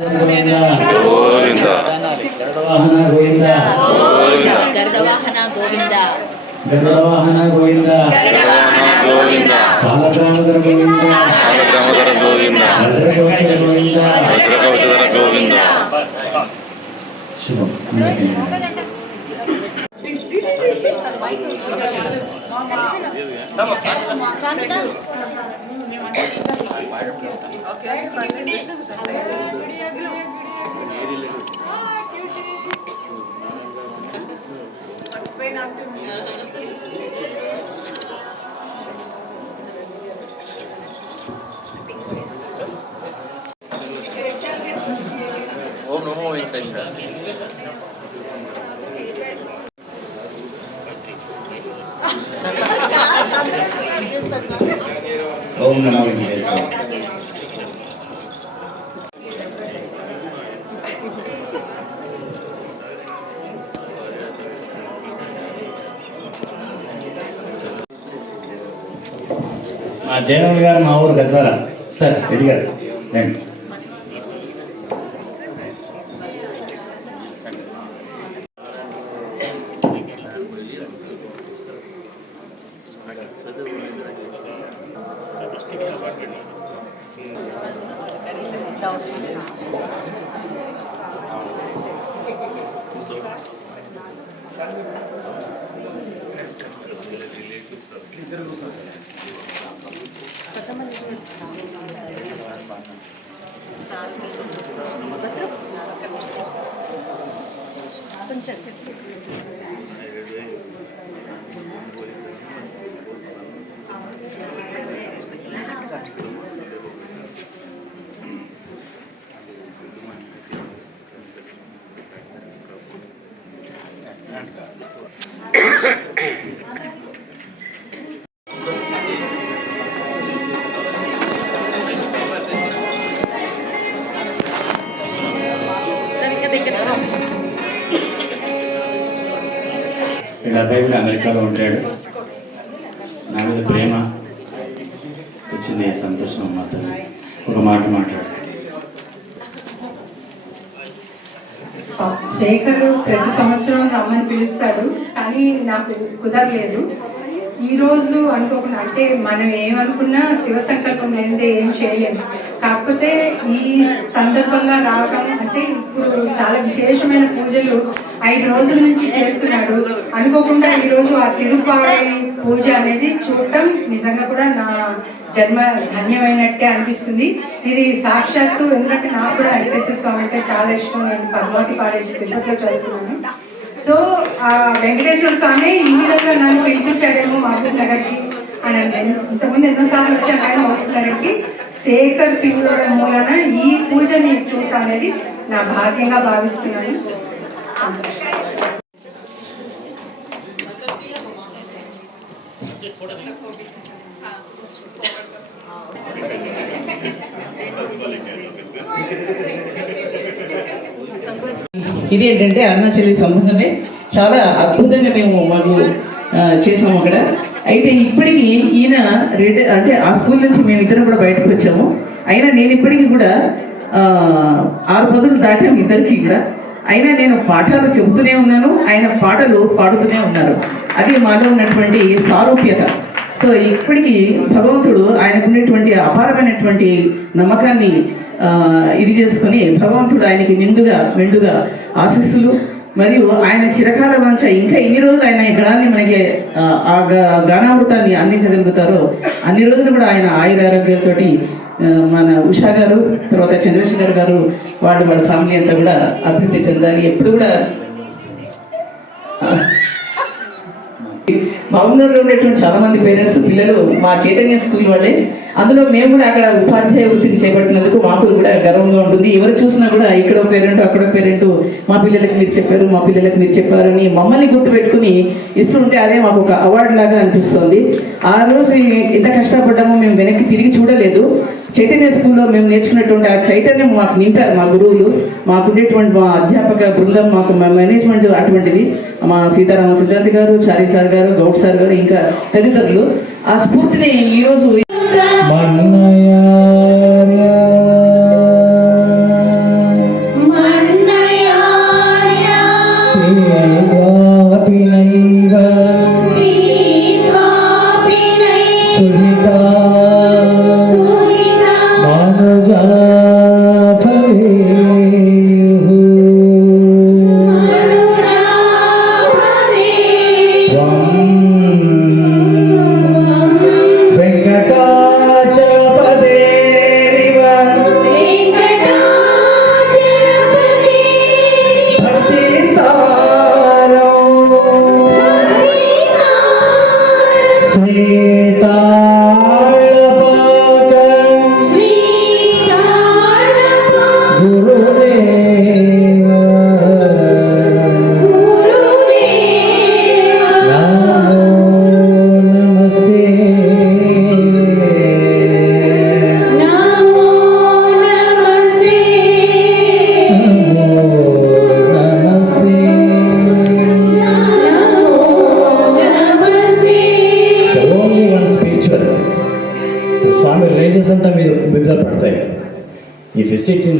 గరుడవాహన గోవింద గరుడవాహన గోవింద గరుడవాహన గోవింద సాలగ్రామధర గోవింద వజ్రకౌశల గోవింద శుభం. ఓం నమో వెంకటేశ్వర. ఓం నమో వెంకటేశ్వర. మా జయరాములు గారు మా ఊరు గద్వాల సార్ రెడ్డి గారు రండి. వీళ్ళ అబ్బాయి కూడా అమెరికాలో ఉంటాడు. నా మీద ప్రేమ వచ్చింది, సంతోషం. మాతో ఒక మాట మాట్లాడు. శేఖర్ ప్రతి సంవత్సరం రమ్మని పిలుస్తాడు, కానీ నాకు కుదరలేదు. ఈరోజు అనుకోకుండా, అంటే మనం ఏమనుకున్నా శివ సంకల్పం లేనిదే ఏం చేయలేము. కాకపోతే ఈ సందర్భంగా రావడం అంటే ఇప్పుడు చాలా విశేషమైన పూజలు 5 రోజుల నుంచి చేస్తున్నాడు. అనుకోకుండా ఈరోజు ఆ తిరుపాయి పూజ అనేది చూడటం నిజంగా కూడా నా జన్మ ధన్యమైనట్టే అనిపిస్తుంది. ఇది సాక్షాత్తు, ఎందుకంటే నాకు కూడా వెంకటేశ్వర స్వామి అంటే చాలా ఇష్టం. నేను పద్మావతి కాలేజ్ తిరుపతిలో చదువుకున్నాను. సో ఆ వెంకటేశ్వర స్వామి ఈ విధంగా నన్ను పిలిపించాడేమో మహబూబ్ నగర్కి అని. ఇంతకుముందు ఎన్నోసార్లు వచ్చాను కానీ మహబూబ్ నగర్కి శేఖర్ పిలువడం మూలన ఈ పూజని చూడటం అనేది నా భాగ్యంగా భావిస్తున్నాను. ఇది ఏంటంటే అరుణాచలి సంబంధమే చాలా అద్భుతంగా మేము మాకు చేసాము అక్కడ. అయితే ఇప్పటికీ ఈయన అంటే ఆ స్కూల్ నుంచి మేము ఇద్దరం కూడా బయటకు వచ్చాము. అయినా నేను ఇప్పటికీ కూడా 6 పదులు దాటాము ఇద్దరికి కూడా. అయినా నేను పాఠాలు చెబుతూనే ఉన్నాను, ఆయన పాటలు పాడుతూనే ఉన్నారు. అది మాలో ఉన్నటువంటి సారూప్యత. సో ఇప్పటికీ భగవంతుడు ఆయనకు ఉన్నటువంటి అపారమైనటువంటి నమ్మకాన్ని ఇది చేసుకుని భగవంతుడు ఆయనకి నిండుగా మెండుగా ఆశీస్సులు మరియు ఆయన చిరకాల వాంఛ ఇంకా ఎన్ని రోజులు ఆయన ఈ గణాన్ని మనకి ఆ గానామృతాన్ని అందించగలుగుతారో అన్ని రోజులు కూడా ఆయన ఆయురారోగ్యాలతో మన ఉషా గారు, తర్వాత చంద్రశేఖర్ గారు, వాళ్ళ ఫ్యామిలీ అంతా కూడా అభివృద్ధి చెందాలి. ఎప్పుడు కూడా మహబూబ్నగర్లో ఉండేటువంటి చాలా మంది పేరెంట్స్ పిల్లలు మా చైతన్య స్కూల్ వాళ్ళే. అందులో మేము కూడా అక్కడ ఉపాధ్యాయ వృత్తిని చేపట్టినందుకు మాకు కూడా గర్వంగా ఉంటుంది. ఎవరు చూసినా కూడా ఇక్కడ పేరెంట్ అక్కడ పేరెంట్, మా పిల్లలకు మీరు చెప్పారు, మా పిల్లలకు మీరు చెప్పారు అని మమ్మల్ని గుర్తుపెట్టుకుని ఇస్తుంటే అదే మాకు ఒక అవార్డు లాగా అనిపిస్తుంది. ఆ రోజు ఎంత కష్టపడ్డామో మేము వెనక్కి తిరిగి చూడలేదు. చైతన్య స్కూల్లో మేము నేర్చుకున్నటువంటి ఆ చైతన్యం మాకు నింపారు మా గురువులు, మాకు ఉండేటువంటి మా అధ్యాపక బృందం, మాకు మేనేజ్మెంట్ అటువంటిది. మా సీతారామ సిద్ధాంతి గారు, చారీ సార్ గారు, గౌడ్ సార్ గారు, ఇంకా తదితరులు. ఆ స్ఫూర్తిని ఈరోజు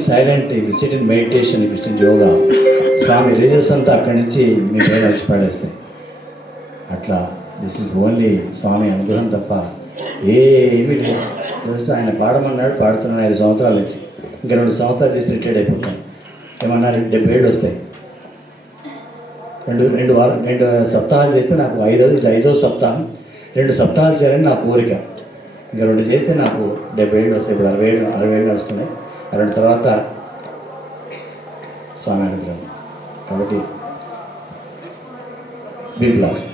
silent, if sit in meditation, if it's in yoga, స్వామి రిజల్ట్స్ అంతా అక్కడి నుంచి మీ పైన వచ్చి పడేస్తాయి. అట్లా దిస్ ఈజ్ ఓన్లీ స్వామి అనుగ్రహం తప్ప ఏమీ లేదు. జస్ట్ ఆయన పాడమన్నాడు, పాడుతున్నాడు 5 సంవత్సరాల నుంచి. ఇంకా 2 సంవత్సరాలు చేసి రిటైర్డ్ అయిపోతాను. ఏమన్నా 70 ఏళ్ళు వస్తాయి. 2 సప్తాహాలు చేస్తే నాకు 5వ సప్తాహం. 2 సప్తాహాలు చేయాలని నా కోరిక. ఇంకా 2 చేస్తే నాకు 70 ఏళ్ళు వస్తాయి. ఇప్పుడు 60 ఏళ్ళు వస్తున్నాయి. 2 తర్వాత స్వామి అనుగ్రహం. కాబట్టి బి ప్లస్.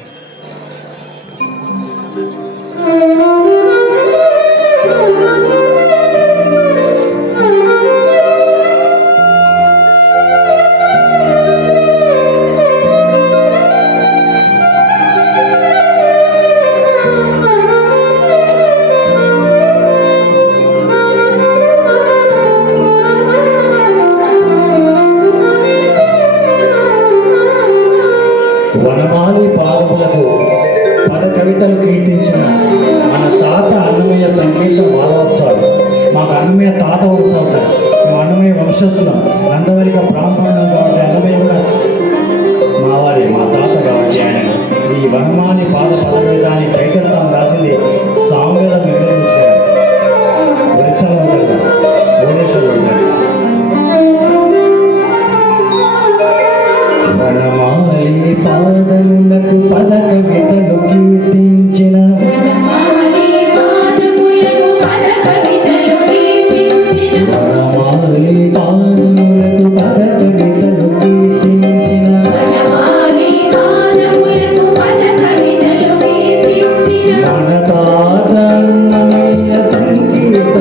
వనమాలి పాదములకు పద కవితలు కీర్తించిన మన తాత అన్నమయ్య సంగీత వారోత్సవాలు. మాకు అన్నమయ్య తాత ఉత్సవాలు. మేము అన్నమయ్య వంశస్థులం. నందవలిక బ్రాహ్మణులు కాబట్టి అన్నమయ్య కూడా మా తాత కాబట్టి ఆయన ఈ వనమాలి పాద పద కవిత అని టైటిల్ సాంగ్ రాసింది సాంగ్ల నిర్ణయించారు. ఒరిస్సాలో ఉంటుంది, భువనేశ్వర్లో ఉంటుంది. వనమాలి పాదములకు పద కవితలు కీర్తించిన వనమాలి పాదములకు పద కవితలు కీర్తించిన మన తాత అన్నమయ్య సంకీర్తన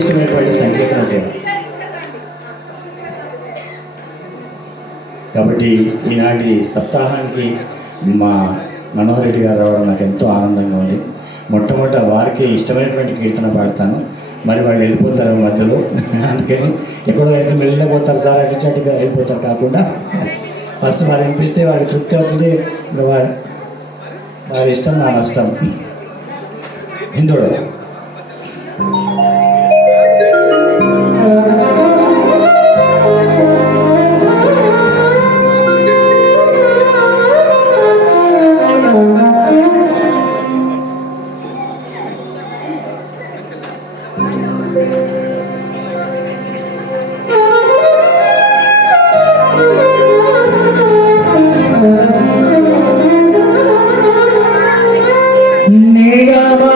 ఇష్టమైనటువంటి సంకీర్తన సేవ. కాబట్టి ఈనాటి సప్తాహానికి మా మనోహర్ రెడ్డి గారు రావడం నాకు ఎంతో ఆనందంగా ఉంది. మొట్టమొదట వారికి ఇష్టమైనటువంటి కీర్తన పాడతాను. మరి వాళ్ళు వెళ్ళిపోతారు మధ్యలో, అందుకని ఎక్కడో అయితే వెళ్ళిపోతారు సార్ అటుచటుగా వెళ్ళిపోతారు కాకుండా ఫస్ట్ వారు వినిపిస్తే వారికి తృప్తి అవుతుంది. వారి ఇష్టం నా నష్టం. హిందువుడు నిగమా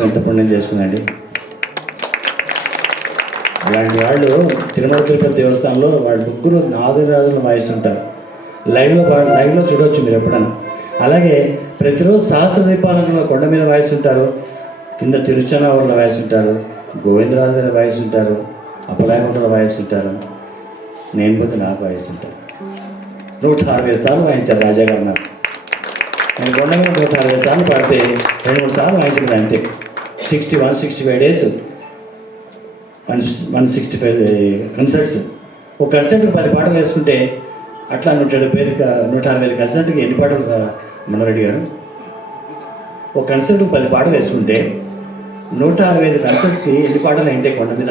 పాపం ఎంత పుణ్యం చేసుకున్నాండి. అలాంటి వాళ్ళు తిరుమల తిరుపతి దేవస్థానంలో వాళ్ళు ముగ్గురు నాదురాజులను వాయిస్తుంటారు. లైవ్లో చూడవచ్చు మీరు ఎప్పుడన్నా. అలాగే ప్రతిరోజు సహస్ర దీపాలంలో కొండ మీద వాయిస్తుంటారు, కింద తిరుచానూరులో వాయిస్తుంటారు, గోవిందరాజుల వాయిస్తుంటారు, అప్పలాయగుంటలో వాయిస్తుంటారు, నేను పోతే నాకు వాయిస్తుంటారు. 160 సార్లు వాయించారు రాజాగారు నాకు. నేను కొండ మీద 160 సార్లు పాడితే 2-3 సార్లు వాయించింది అంతే. 65 డేస్ 165 కన్సర్ట్స్. ఒక కన్సర్ట్కి 10 పాటలు వేసుకుంటే అట్లా 160 కన్సర్ట్కి ఎన్ని పాటలు మనరెడ్డి గారు? ఒక కన్సర్ట్కి 10 పాటలు వేసుకుంటే 165 కన్సర్ట్స్కి ఎన్ని పాటలు ఏంటే కొండ మీద?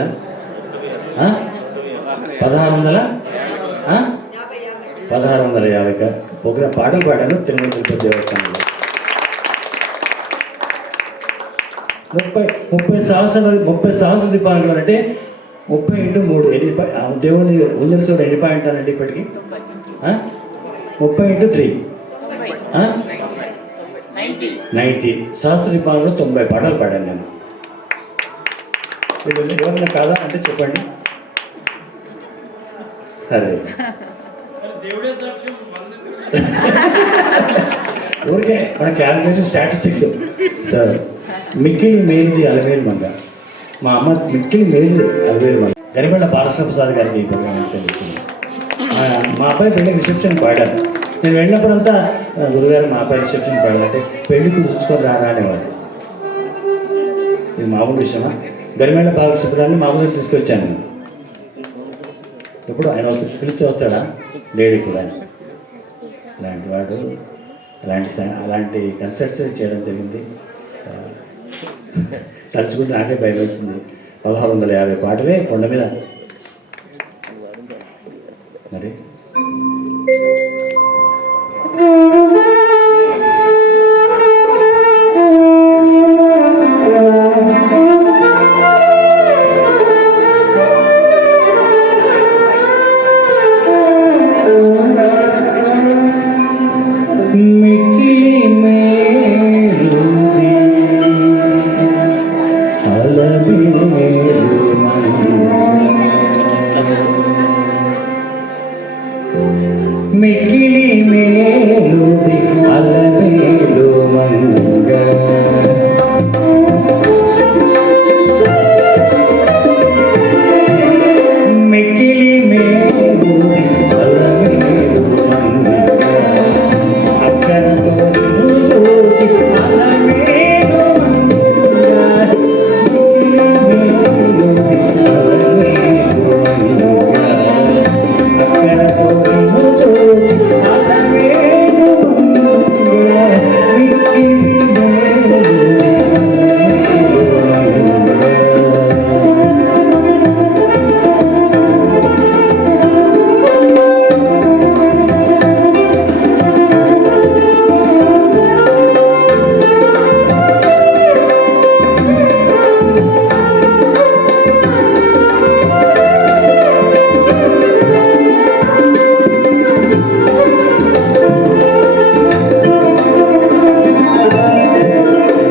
1650 ప్రోగ్రామ్ పాటలు పాడాను తిరుమల తిరుపతి దేవస్థానంలో. 30 సంవత్సరాల దీపాలు అంటే 30 × 3 దేవుని ఉంజల చూడ ఎన్ని పాయింట్ అంటానండి ఇప్పటికి? 30 × 3 90 సహస్ర దీపాలలో 90 పాటలు పాడాను నేను. ఎవరైనా కాదా అంటే చెప్పండి. అరే ఊరికే మన క్యాలిక్యులేషన్ స్టాటిస్టిక్స్ సార్. మిక్కిలి మేలుది అలవేలు మంగ, మా అమ్మ మిక్కిలి మేలుది అలవేలు మంగ. గరిబెళ్ళ బాలకృష్ణప్రసాద్ గారికి ఈ ప్రోగ్రామ్ తెలుస్తుంది. మా అబ్బాయి పెళ్ళి రిసెప్షన్ పాడారు. నేను వెళ్ళినప్పుడంతా గురుగారు మా అబ్బాయి రిసెప్షన్ పాడాలంటే పెళ్లి కుదుర్చుకొని రారా అనేవాడు. ఇది మామూలు విషయమా? గరిమెళ్ళ బాలకృష్ణప్రసాద్ని మామూలుగా తీసుకొచ్చాను నేను. ఎప్పుడు ఆయన పిలిస్తే వస్తాడా? లేడీ కూడా. అలాంటి వాడు అలాంటి కన్సర్ట్స్ చేయడం జరిగింది. తలుచుకుంటే నాకే భయం వేస్తుంది. 1650 పాటలే కొండ మీద. మరి మిక్కిలి మేలుది అలవేలు మంగ, మిక్కిలి మేలుది అలవేలు మంగ, అక్కరతో చూచి అలవేలు మంగ, మిక్కిలి మేలుది అలవేలు మంగ, అక్కరతో చూచి అలవేలు మంగ, మిక్కిలి మేలుది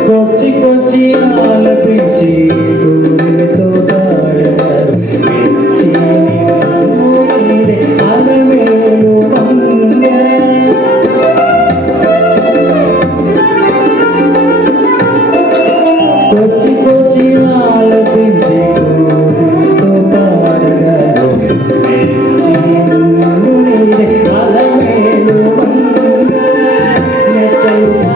కొచ్చి కొచ్చి ఆలపించి ఊరితో పాడతారు, మెచ్చి ఊరిదే అలవేలు మంగ. కొచ్చి కొచ్చి ఆలపించి ఊరితో పాడతారు, మెచ్చి ఊరిదే అలవేలు మంగ. మెచ్చలుగా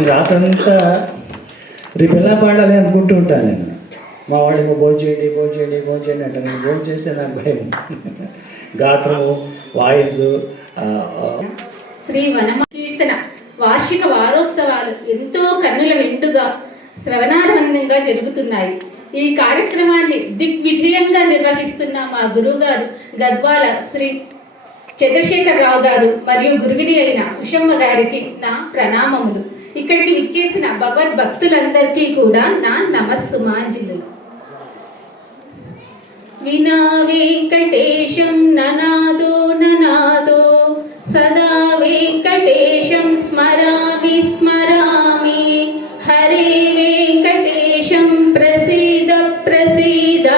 నేను రాత్రంతా రేపు ఎలా పాడాలి అనుకుంటూ ఉంటాను నేను. మా వాళ్ళు భోజేయండి అంటే నేను భోజనం చేస్తే నాకు భయం. గాత్రము, వాయిస్. శ్రీ వనమ కీర్తన వార్షిక వారోత్సవాలు ఎంతో కన్నుల విందుగా శ్రవణానందంగా జరుగుతున్నాయి. ఈ కార్యక్రమాన్ని దిగ్విజయంగా నిర్వహిస్తున్న మా గురువుగారు గద్వాల శ్రీ చంద్రశేఖరరావు గారు మరియు గురువిని అయిన ఉషమ్మ గారికి నా ప్రణామములు. ఇక్కడికి విచ్చేసిన భగవద్భక్తులందరికీ కూడా నా నమస్సుమాంజలు. వినా వెంకటేశం ననాదో ననాదో సదా వెంకటేశం స్మరామి స్మరామి హరే వెంకటేశం ప్రసీద ప్రసీద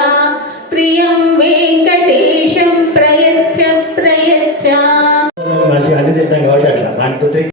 ప్రియం వెంకటేశం ప్రయచ్చ ప్రయచ్చ. మంచిగా అన్ని తింటాం కాబట్టి అట్లా 1 2 3.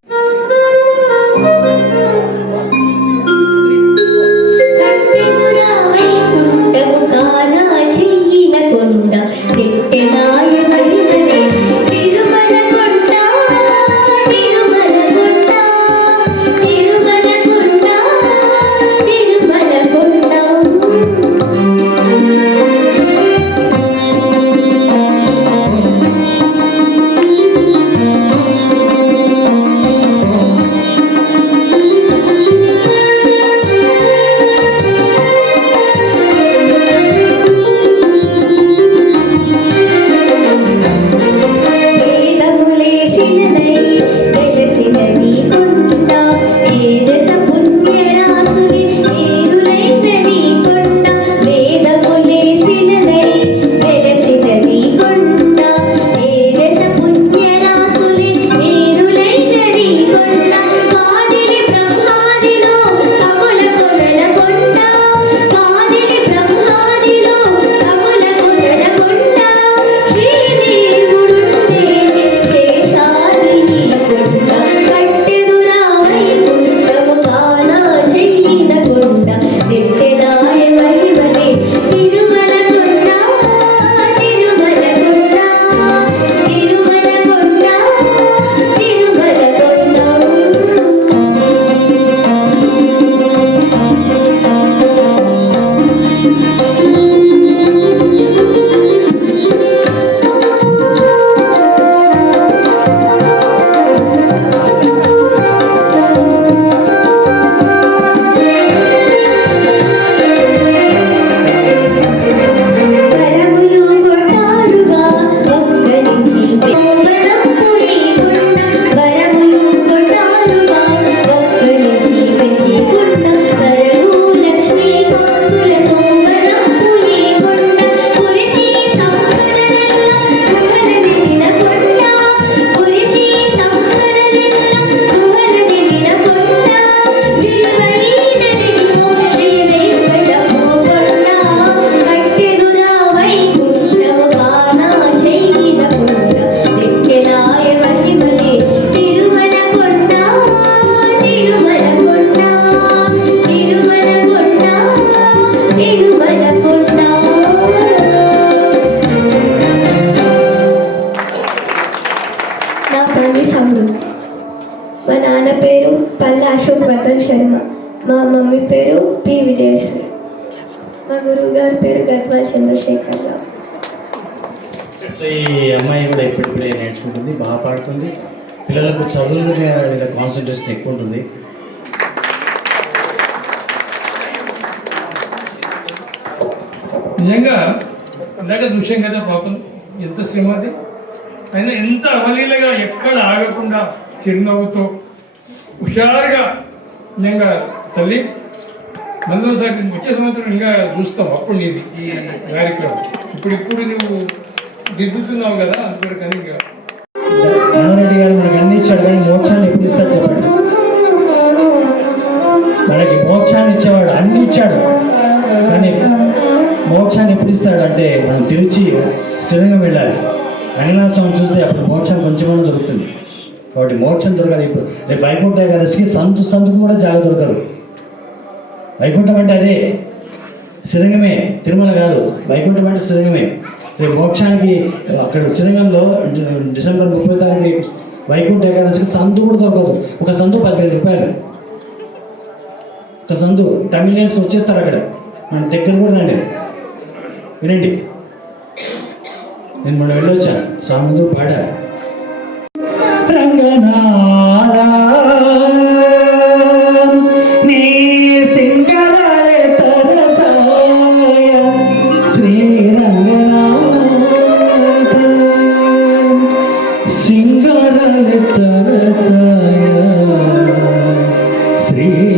మా నాన్న పేరు పల్ల అశోక్ వర్ధన్ శర్మ, మా మమ్మీ పేరు పి విజయశ్రీ, మా గురువు గారి పేరు గద్వాల చంద్రశేఖరరావు. సో ఈ అమ్మాయి కూడా ఇప్పుడిప్పుడే నేర్చుకుంటుంది, బాగా పాడుతుంది. పిల్లలకు చదువుల మీద కాన్సన్ట్రేషన్ ఎక్కువ ఉంటుంది. నిజంగా ఇందాక చూసాం కదా పాపం ఎంత శ్రమ అది. అయినా ఎంత అవలీలగా ఎక్కడ ఆగకుండా చిరునవ్వుతో హుషారుగా నిజంగా తల్లి మందోసారి వచ్చే సంవత్సరం ఇంకా చూస్తాం అప్పుడు నీది ఈ కార్యక్రమం. ఇప్పుడు నువ్వు దిద్దుతున్నావు కదా అందుకని కనుక మనోరెడ్డి గారు మనకు అన్ని ఇచ్చాడు, కానీ మోక్షాన్ని ఎప్పుడు ఇస్తాడు చెప్పండి. మనకి మోక్షాన్ని ఇచ్చేవాడు, అన్ని ఇచ్చాడు, కానీ మోక్షాన్ని ఎప్పుడు ఇస్తాడు అంటే మనం తిరిచి స్థిరంగా వెళ్ళాలి. రంగనాథస్వామి చూస్తే అప్పుడు మోక్షం కొంచెం దొరుకుతుంది. కాబట్టి మోక్షం దొరకదు. ఇప్పుడు రేపు వైకుంఠ ఏకాదశికి సందుకు కూడా జాగ దొరకదు. వైకుంఠం అంటే అదే శ్రీరంగమే, తిరుమల కాదు. వైకుంఠం అంటే శ్రీరంగమే. రేపు మోక్షానికి అక్కడ శ్రీరంగంలో డిసెంబర్ 30 తారీఖు వైకుంఠ ఏకాదశికి సందు కూడా దొరకదు. ఒక సందు 10,000 రూపాయలు. ఒక సందు తమిళన్స్ వచ్చేస్తారు అక్కడ మన దగ్గర కూడా రండి వినండి. నేను మొన్న వెళ్ళొచ్చాను, సాముద్రు పాడా రంగనాథ నీ సింగరాలే తరచాయ శ్రీరంగనాథ సింగరాలే తరచాయ శ్రీరంగనాథ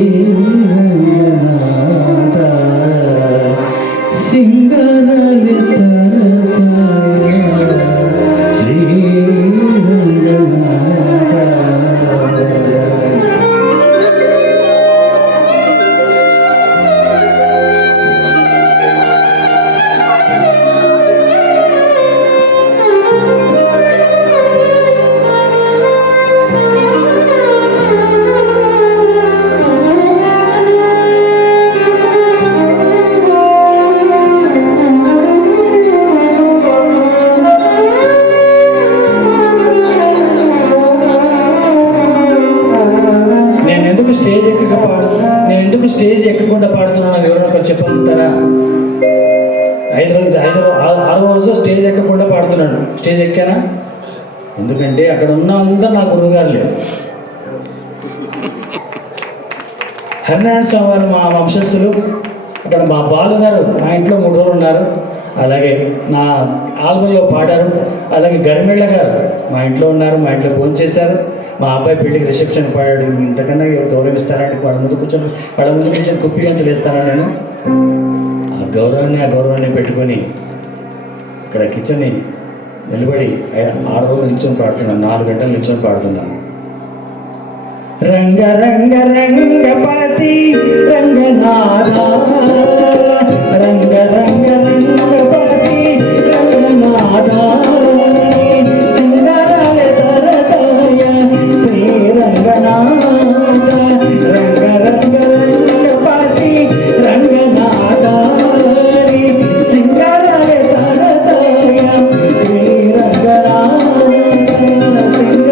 సింగరాలే తరచాయ స్టేజ్ ఎక్కకుండా పాడుతున్నాను ఎవరైనా ఒకరు చెప్పగలుగుతారా? 6వ రోజు స్టేజ్ ఎక్కకుండా పాడుతున్నాను. స్టేజ్ ఎక్కానా? ఎందుకంటే అక్కడ ఉన్న అందరూ నా గురువుగారు లేవు. హరినారాయణ స్వామి వారు మా వంశస్థులు. అక్కడ మా బాలు గారు మా ఇంట్లో 3 రోజులు ఉన్నారు. అలాగే నా ఆల్బంలో పాడారు. అలాగే గరిమెళ్ళ గారు మా ఇంట్లో ఉన్నారు, మా ఇంట్లో ఫోన్ చేశారు. మా అబ్బాయి పెళ్ళికి రిసెప్షన్ పాడాడు. ఇంతకన్నా గౌరవిస్తారంటే వాళ్ళ ముందు కూర్చొని కుప్పి గంతులు వేస్తాను నేను. ఆ గౌరవాన్ని పెట్టుకొని ఇక్కడ కిచెన్ని నిలబడి 6 రోజులు నిల్చొని పాడుతున్నాను. 4 గంటలు నిల్చొని పాడుతున్నాను. రంగ రంగ రంగపతి రంగనాథ రంగ రంగ రంగపతి రంగనాథ సింగరాలే తరచాయ శ్రీరంగనాథ రంగ రంగ రంగపతి రంగనాథ సింగరాలే తరచాయ శ్రీరంగనాథ సింగరాలే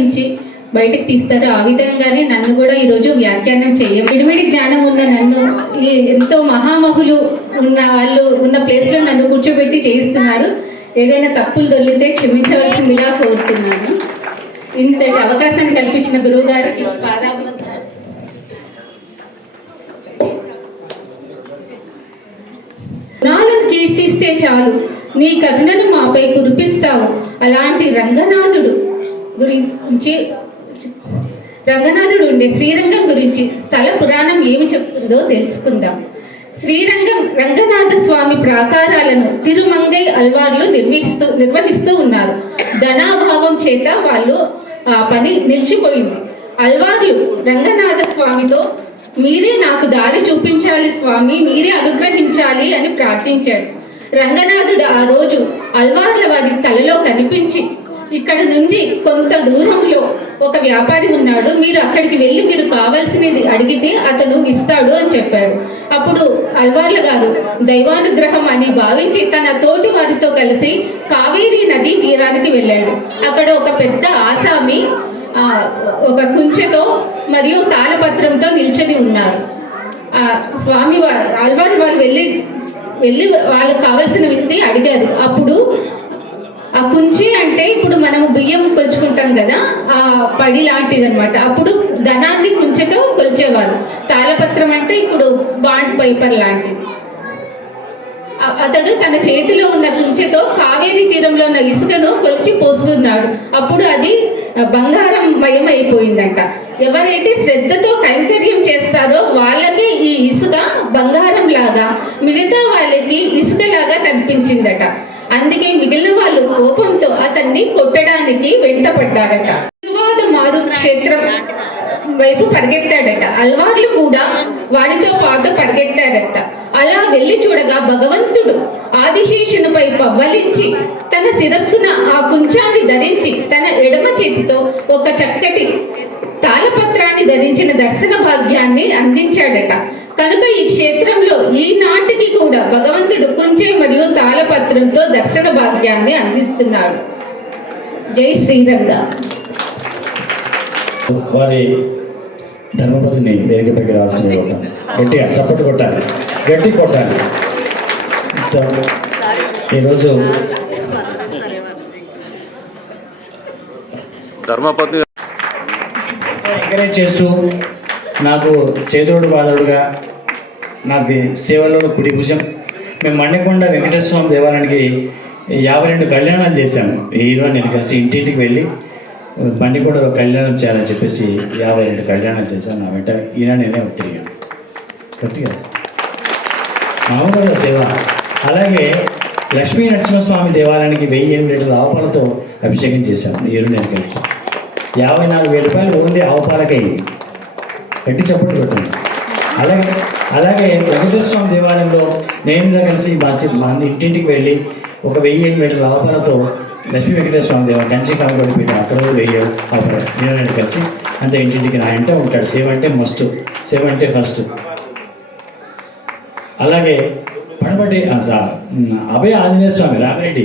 అనుగ్రహించి బయటకు తీస్తారు. ఆ విధంగానే నన్ను కూడా ఈరోజు వ్యాఖ్యానం విడివిడి జ్ఞానం ఉన్న నన్ను ఈ ఎంతో మహామహులు ఉన్న వాళ్ళు ఉన్న ప్లేస్లో నన్ను కూర్చోబెట్టి చేయిస్తున్నారు. ఏదైనా తప్పులు దొరికితే క్షమించవలసిందిగా కోరుతున్నాను. ఇంతటి అవకాశాన్ని కల్పించిన గురువు గారికి నాలను కీర్తిస్తే చాలు, నీ కరుణను మాపై కురిపిస్తావు. అలాంటి రంగనాథుడు ఉండే శ్రీరంగం గురించి స్థల పురాణం ఏమి చెప్తుందో తెలుసుకుందాం. రంగనాథ స్వామి ప్రాకారాలను తిరుమంగై అల్వార్లు నిర్వహిస్తూ ఉన్నారు. ధనాభావం చేత వాళ్ళు ఆ పని నిలిచిపోయింది. అల్వార్లు రంగనాథ స్వామితో, మీరే నాకు దారి చూపించాలి స్వామి, మీరే అనుగ్రహించాలి అని ప్రార్థించాడు. రంగనాథుడు ఆ రోజు అల్వార్ల వారి తలలో కనిపించి, ఇక్కడ నుంచి కొంత దూరంలో ఒక వ్యాపారి ఉన్నాడు, మీరు అక్కడికి వెళ్ళి మీరు కావాల్సినది అడిగితే అతను ఇస్తాడు అని చెప్పాడు. అప్పుడు అల్వార్ల గారు దైవానుగ్రహం అని భావించి తన తోటి వారితో కలిసి కావేరీ నది తీరానికి వెళ్ళాడు. అక్కడ ఒక పెద్ద ఆసామి ఒక కుంచెతో మరియు తాళపత్రంతో నిల్చొని ఉన్నారు. స్వామి వారు అల్వారు వారు వెళ్ళి వాళ్ళకి కావలసినవి అడిగారు. అప్పుడు ఆ కుంచి అంటే ఇప్పుడు మనము బియ్యం కొలుచుకుంటాం కదా, ఆ పడి లాంటిది అనమాట. అప్పుడు ధనాన్ని కుంచెతో కొలిచేవారు. తాళపత్రం అంటే ఇప్పుడు బాండ్ పేపర్ లాంటిది. అతడు తన చేతిలో ఉన్న కుంచెతో కావేరీ తీరంలో ఉన్న ఇసుకను కొలిచి పోస్తున్నాడు. అప్పుడు అది బంగారం మయం అయిపోయిందంట. ఎవరైతే శ్రద్ధతో కైంకర్యం చేస్తారో వాళ్ళకి ఈ ఇసుక బంగారం లాగా, మిగతా వాళ్ళకి ఇసుక లాగా కనిపించిందట. అందుకే మిగిలిన వాళ్ళు కోపంతో అతన్ని కొట్టడానికి వెంటపడ్డారట. తిరువాదమారు క్షేత్రం వైపు పరిగెత్తాడట. అల్వార్లు కూడా వారితో పాటు పరిగెత్తాడట. అలా వెళ్ళి చూడగా భగవంతుడు ఆదిశేషునిపై పవ్వలించి తన శిరస్సున ఆ కుంచాన్ని ధరించి తన ఎడమ చేతితో ఒక చక్కటి తాళపత్రాన్ని ధరించిన దర్శన భాగ్యాన్ని అందించాడట. కనుక ఈ క్షేత్రంలో ఈనాటికి కూడా భగవంతుడు కుంచె మరియు తాళపత్రంతో దర్శన భాగ్యాన్ని అందిస్తున్నాడు. జై శ్రీరంగ. వారి ధర్మపతిని వేదికపైకి రావాల్సిన కోరుతాను. గట్టిగా చప్పట్లు కొట్టాలి, గట్టి కొట్టాలి. సో ఈరోజు ధర్మపతి ఎంకరేజ్ చేస్తూ నాకు చేదోడు బాధోడుగా నాకు సేవలో కుడి భుజం. మేము మణికొండ వెంకటేశ్వర స్వామి దేవాలయానికి 52 కళ్యాణాలు చేశాము. ఈరోజు నేను కలిసి ఇంటింటికి వెళ్ళి బండికొండలో కళ్యాణం చేయాలని చెప్పేసి 52 కళ్యాణాలు చేశాను. నా వెంట ఈయన నేనే తిరిగాను. గట్టిగా మామూలుగా సేవ. అలాగే లక్ష్మీ నరసింహస్వామి దేవాలయానికి 1008 లీటర్ల ఆవుపాలతో అభిషేకం చేశాను. ఈరోజు నేను కలిసి 54,000 రూపాయలు ఓన్లీ ఆవుపాలకయ్యింది. గట్టి చప్పట్లు కొట్టింది. అలాగే వెంకటేశ్వర స్వామి దేవాలయంలో నేను కలిసి మా ఇంటింటికి వెళ్ళి ఒక 1008 లీటర్ల ఆవుపాలతో లక్ష్మీ వెంకటేశ్వర స్వామి దేవాలయం కంచి కామగొడి పెట్టిన అక్కడ 1000 ఆవుపాలు నేను కలిసి అంత ఇంటింటికి నా ఇంట ఉంటాడు. సేవ అంటే మస్ట్, సేవ అంటే ఫస్ట్. అలాగే పడమటి అభయ ఆంజనేయ స్వామి రామిరెడ్డి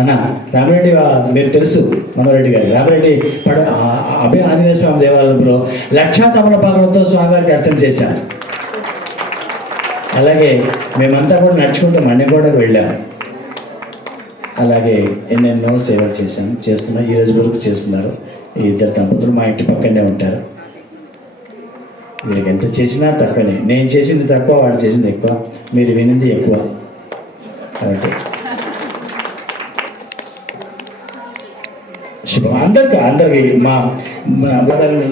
అన్న, రామిరెడ్డి మీరు తెలుసు మనోరెడ్డి గారు. రామిరెడ్డి అభయ ఆంజనేయ స్వామి దేవాలయంలో 1,00,000 తమలపాకులతో స్వామివారికి అర్చన చేశాను. అలాగే మేమంతా కూడా నడుచుకుంటూ మణికొండకు వెళ్ళాము. అలాగే ఎన్నెన్నో సేవలు చేస్తున్నా ఈ రోజు వరకు చేస్తున్నారు. ఈ ఇద్దరు దంపతులు మా ఇంటి పక్కనే ఉంటారు. వీరికి ఎంత చేసినా తక్కువనే. నేను చేసింది తక్కువ, వాడు చేసింది ఎక్కువ, మీరు వినింది ఎక్కువ. కాబట్టి శుభం అందరికి మా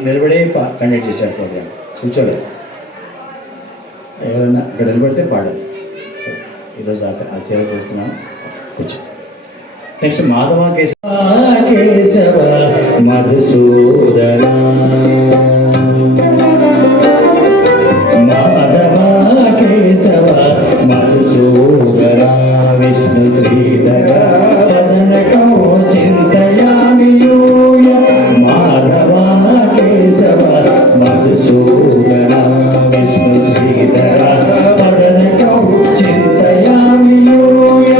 నిలబడే కండక్ట్ చేశారు ప్రోగ్రామ్. కూర్చోలేదు, ఎవరైనా అక్కడ నిలబడితే పాడాలి. సరే, ఈరోజు ఆ సేవ చేస్తున్నాను. కూర్చో. నెక్స్ట్ మాధవ కేశవ మధుసూదన, మాధవ కేశవ మధుసూదన, విష్ణు శ్రీధర తదనకో చింతయామి యూయ, మాధవ కేశవ మధుసూదన, విష్ణు శ్రీధర తదనకో చింతయామి యూయ.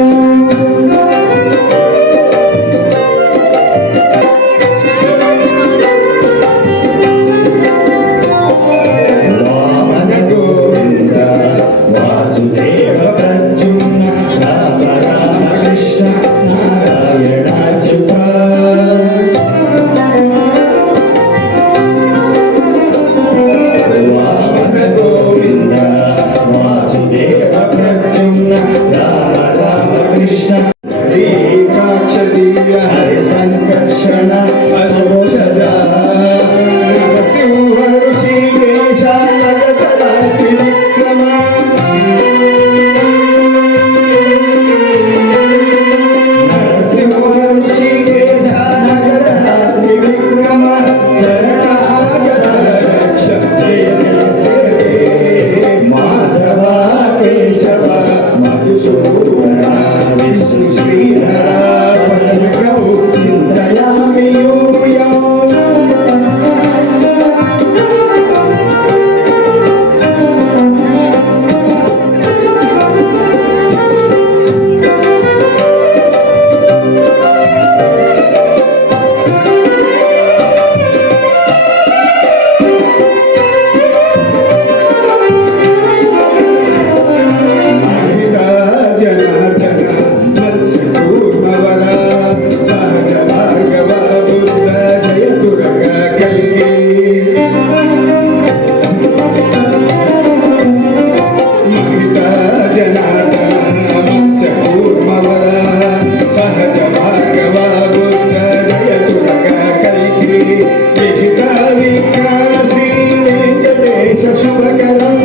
విహిత విక్రమ శ్రీ వెంకటేశ శుభకరం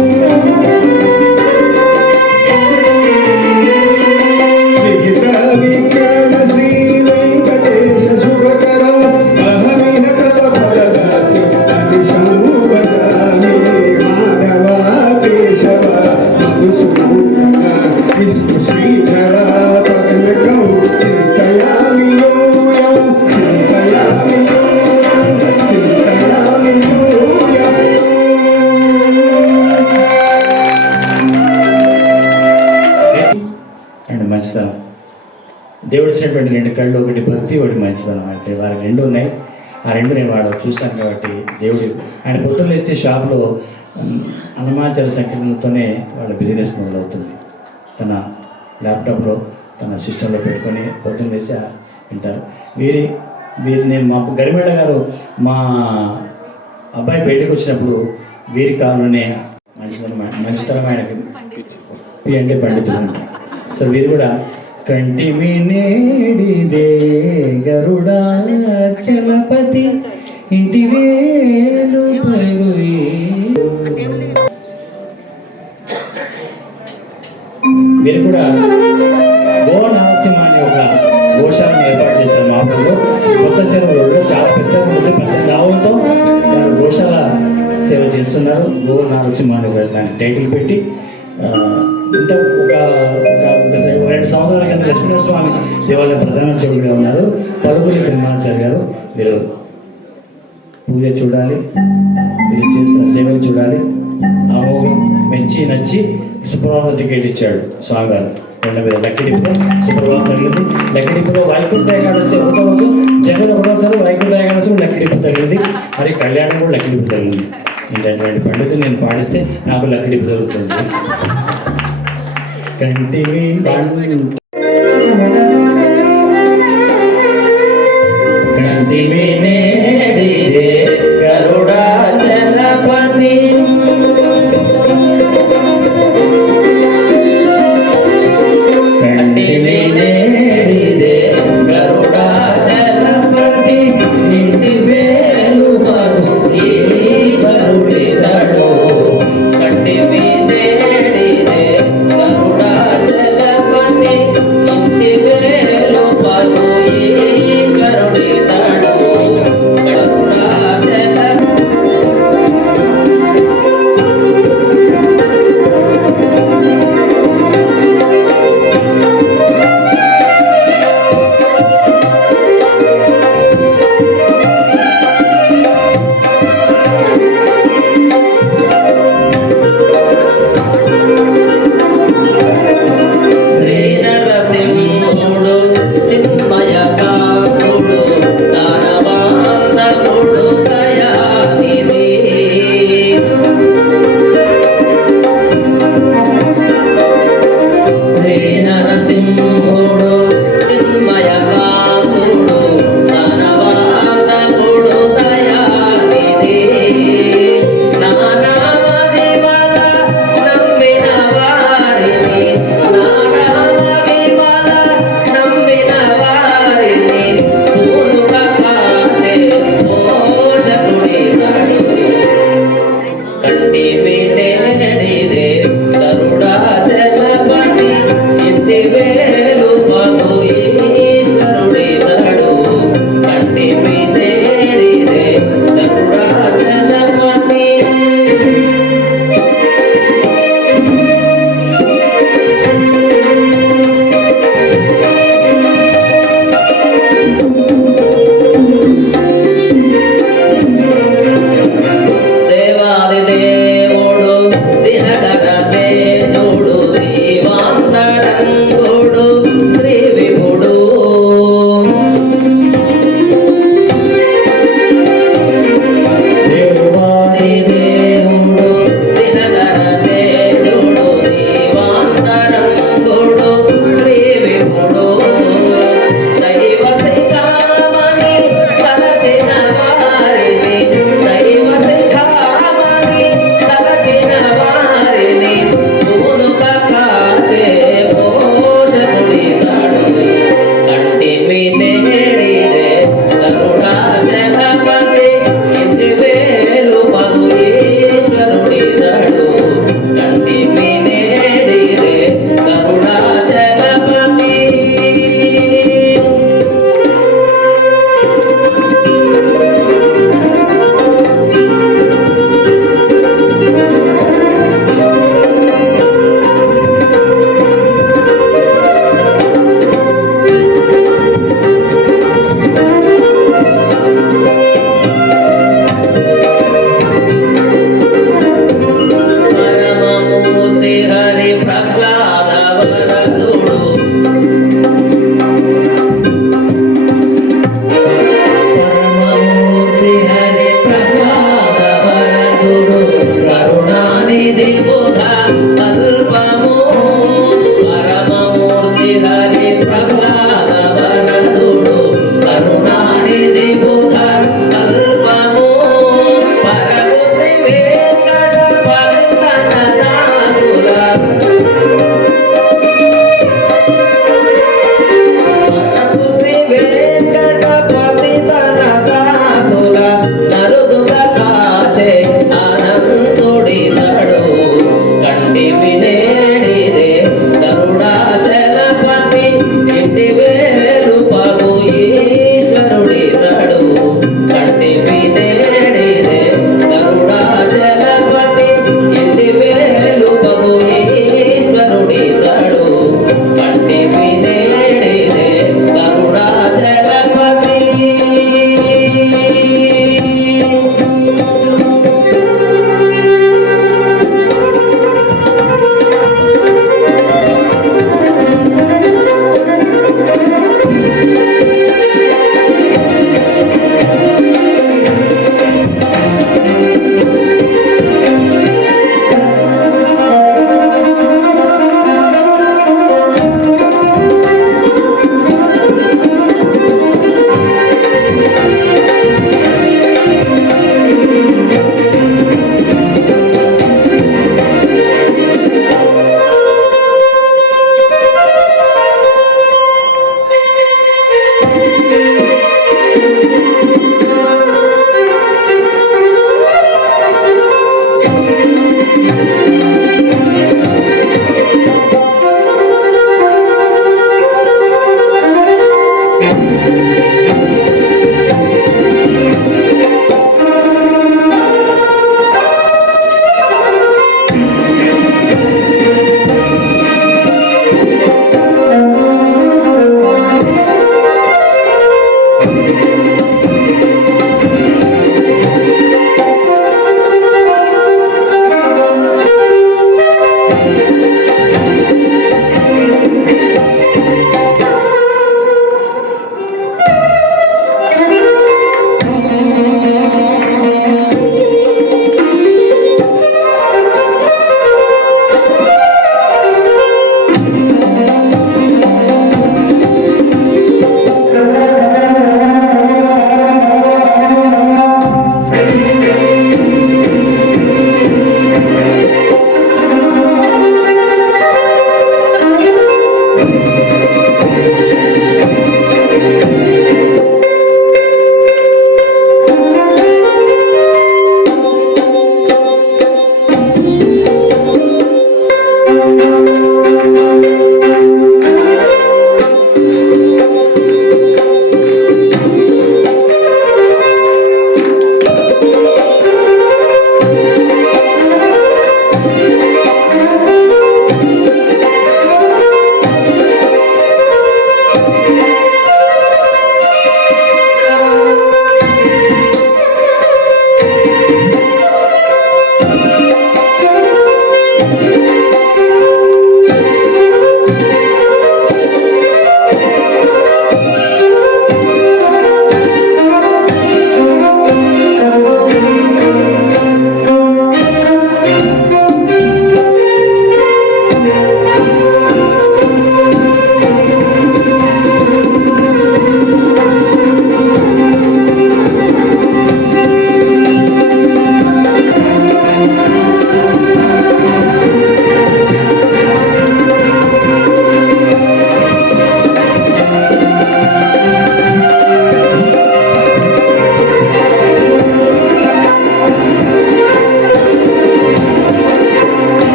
విహిత విక్రమ శ్రీ వెంకటేశ శుభకరం అహమిహ తవ ఫలదాసి అనిశంబరామి మాధవ కేశవ మధుసూదన విష్ణు శ్రీధర పద్మకం చింతయామి యోయం చింతయామి యోయం చింతయామి యోయం. అండ్ మంచితనం దేవుడు ఇచ్చినటువంటి రెండు కళ్ళు, ఒకటి భక్తి, ఒకటి మంచితనం. అయితే వారి రెండు ఉన్నాయి. ఆ రెండు నేను వాడు చూశాను కాబట్టి దేవుడు ఆయన పొద్దున్న లేచే షాప్లో హనుమాచల సంకీర్తనతోనే వాళ్ళ బిజినెస్ మొదలవుతుంది. తన ల్యాప్టాప్లో తన సిస్టంలో పెట్టుకొని పొద్దున్న లేచి వింటారు. వీరి నేను మా గరిమేళ గారు మా అబ్బాయి పెళ్ళికి వచ్చినప్పుడు వీరి కాలంలోనే మంచితనం ఆయనకి పి అంటే పండితులు అంటారు. సో వీరు కూడా కంటిమి నేడిదే గరుడా చలపతి ఇంటి వేలు పరుయి. వీరు కూడా గో నరసింహ అనే ఒక గోశాలను ఏర్పాటు చేశారు మా ఊళ్ళో. కొత్త చెరువు రోడ్లో చాలా పెద్దగా ఉంది. పెద్ద దావులతో వారు గోశాల సేవ చేస్తున్నారు. గో నరసింహ అని దానికి టైటిల్ పెట్టి ఇంత ఒక 2 సంవత్సరాల కింద లక్ష్మీనరస్వామి దేవాలయం ప్రధాన అర్చకుడిగా ఉన్నారు. పరుగుని తిరుమలాచారి గారు. మీరు పూజ చూడాలి, మీరు చేసిన సేవలు చూడాలి. అమోఘం మెచ్చి నచ్చి సుప్రభాత టికెట్ ఇచ్చాడు స్వామివారు. 2 లక్కిడిపులో సుప్రభాతం తగిలింది. లక్కిడిపులో వైకుంఠ ఏకాదశి ఒకటో రోజు, జగన్ ఒకటో రోజు వైకుంఠ ఏకాదశి లక్కిడిపు తగిలింది. మరి కళ్యాణం కూడా లక్కిడిపు తగిలింది. ఇటువంటి పండితులు నేను పాడిస్తే నాకు లక్కిడిపు దొరుకుతుంది. కంటిని కంటిని నేడిదే గరుడా చలపతి కంటిని నేడిదే గరుడా చలపతి ఇంటి వేలు మధు ఈశ్వరుడితడు కంటిని నేడిదే గరుడా చలపతి ఇంటి వేలు మధు ఈశ్వరుడితడు గరుడా చల శ్రీనరసింహుడు చిన్మయ కాకుడు దానవాంతకుడు దయానిధి శ్రీనరసింహుడు చిన్మయ కాకుడు దానవాంతకుడు దయానిధి నానామహిమల నమ్మిన వారిని నమ్మిన వారిని పూలుగా కాచే పోషకుడితడు కంటిమి నేడిదే గరుడా చలపతి ఇంటి వేలు మధు ఈశ్వరుడితడు కంటిమి నేడిదే గరుడా చలపతి. దేవాది దేవుడు దినకర తేజుడు దీవాంతరంగుడు శ్రీ విభుడు దేవాది దేవుడు దినకర తేజుడు దీవాంతరంగుడు శ్రీ విభుడు దైవ శిఖామణి తలచిన వారిని దైవ శిఖామణి తలచిన వారిని పూలుగా కాచే పోషకుడితడు కంటిమి నేడిదే గరుడా చలపతి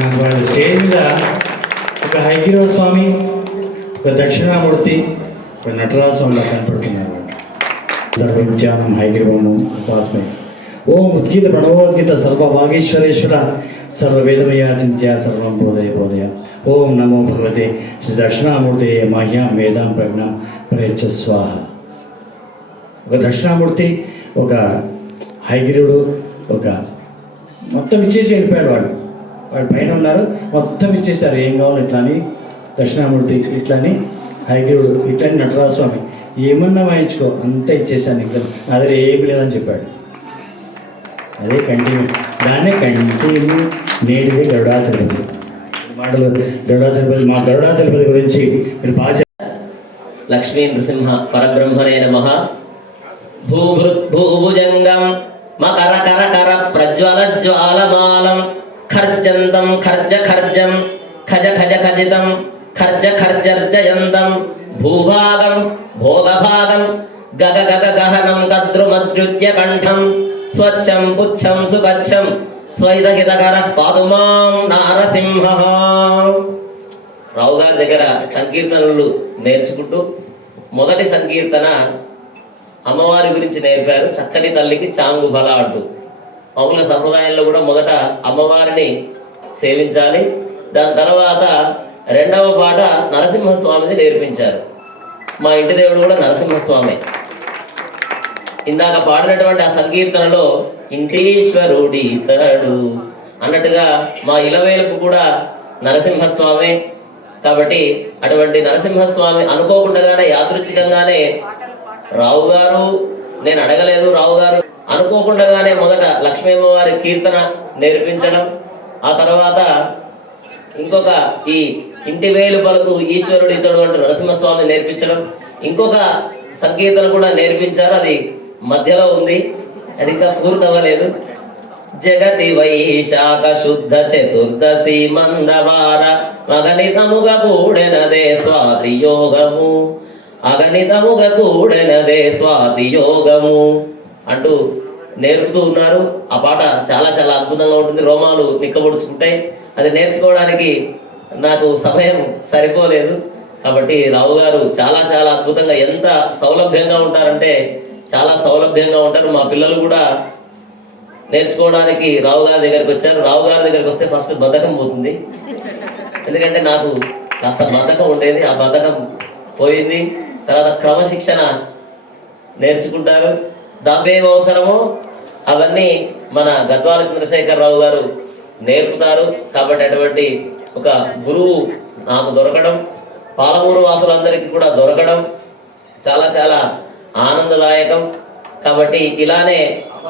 నాకు వాళ్ళు స్టేజ్ మీద ఒక హైగిరవ స్వామి, ఒక దక్షిణామూర్తి, ఒక నటరాజ స్వామిలా కనపడుతున్నారు. సర్వజ్ఞానం హైగిరవము ఉపాసమే. ఓం ఉద్గీత ప్రణవోద్గీత సర్వభాగేశ్వరేశ్వర సర్వవేదమయాచింత్య సర్వం బోధయ బోధయ. ఓం నమో భగవతే శ్రీ దక్షిణామూర్తి మహ్యాం వేదాం ప్రజ్ఞ ప్రయచ్చ స్వాహ. ఒక దక్షిణామూర్తి, ఒక హైగిరుడు, ఒక మొత్తం ఇచ్చేసి వెళ్ళిపోయాడు. వాడు పైన ఉన్నారు, మొత్తం ఇచ్చేసారు. ఏం కావాలి ఇట్లా అని దక్షిణామూర్తి, ఇట్లా అని హైగిరుడు, ఇట్లా అని నటరాజ స్వామి, ఏమన్నా వాయించుకో అంతా ఇచ్చేసాను, ఇంకా నా దగ్గర ఏమి లేదని చెప్పాడు. అదే కంటిన్యూ, దాన్నే కంటిన్యూ. నేటిది గరుడాచలపతి మాటలు. గరుడాచలపతి, మా గరుడాచలపతి గురించి మీరు బాగా లక్ష్మీ నృసింహ పరబ్రహ్మణే నమః. భూభుజంగం మకర కర కర ప్రజ్వల జ్వాలమాలం ఖర్జంతం ఖర్జ ఖర్జం ఖజ ఖజ ఖజితం ఖర్జ ఖర్జర్జయంతం భూభాగం భోగభాగం గగ గగ గహనం గద్రుమద్రుత్య కంఠం స్వచ్ఛం పుచ్చం సుగచ్చం స్వైదహితకర పాదుమాం నారసింహ. రావు గారి దగ్గర సంకీర్తనలు నేర్చుకుంటూ మొదటి సంకీర్తన అమ్మవారి గురించి నేర్పారు. చక్కని తల్లికి చాంగు బల అంటూ. మామూలుగా సంప్రదాయంలో కూడా మొదట అమ్మవారిని సేవించాలి, దాని తర్వాత రెండవ పాట నరసింహస్వామిని నేర్పించారు. మా ఇంటి దేవుడు కూడా నరసింహస్వామి. ఇందాక పాడినటువంటి ఆ సంకీర్తనలో ఇంటీశ్వరుడి ఇతడు అన్నట్టుగా మా ఇలవేలుపు కూడా నరసింహస్వామి. కాబట్టి అటువంటి నరసింహస్వామి అనుకోకుండానే యాదృచ్ఛికంగానే రావు గారు, నేను అడగలేదు, రావు గారు అనుకోకుండానే మొదట లక్ష్మీమ్మవారి కీర్తన నేర్పించడం, ఆ తర్వాత ఇంకొక ఈ ఇంటి వేలు పలుకు ఈశ్వరుడు ఇతడు అంటూ నరసింహస్వామి నేర్పించడం, ఇంకొక సంకీర్తన కూడా నేర్పించారు. అది మధ్యలో ఉంది, అది ఇంకా పూర్తవ్వలేదు. జగతి వైశాఖ శుద్ధ చతుర్దశి మందవార అగణితముగా కూడెనదే స్వాతి యోగము, అగణితముగా కూడెనదే స్వాతి యోగము అంటూ నేర్పుతూ ఉన్నారు. ఆ పాట చాలా చాలా అద్భుతంగా ఉంటుంది, రోమాలు నిక్కబొడుచుకుంటాయి. అది నేర్చుకోవడానికి నాకు సమయం సరిపోలేదు. కాబట్టి రావు గారు చాలా చాలా అద్భుతంగా, ఎంత సౌలభ్యంగా ఉంటారంటే చాలా సౌలభ్యంగా ఉంటారు. మా పిల్లలు కూడా నేర్చుకోవడానికి రావు గారి దగ్గరికి వచ్చారు. రావు గారి దగ్గరికి వస్తే ఫస్ట్ బద్ధకం పోతుంది, ఎందుకంటే నాకు కాస్త బద్ధకం ఉండేది, ఆ బద్ధకం పోయింది. తర్వాత క్రమశిక్షణ నేర్చుకుంటారు. దాంపేం అవసరమో అవన్నీ మన గద్వాల చంద్రశేఖరరావు గారు నేర్పుతారు. కాబట్టి అటువంటి ఒక గురువు నాకు దొరకడం, పాలమూరు వాసులందరికీ కూడా దొరకడం చాలా చాలా ఆనందదాయకం. కాబట్టి ఇలానే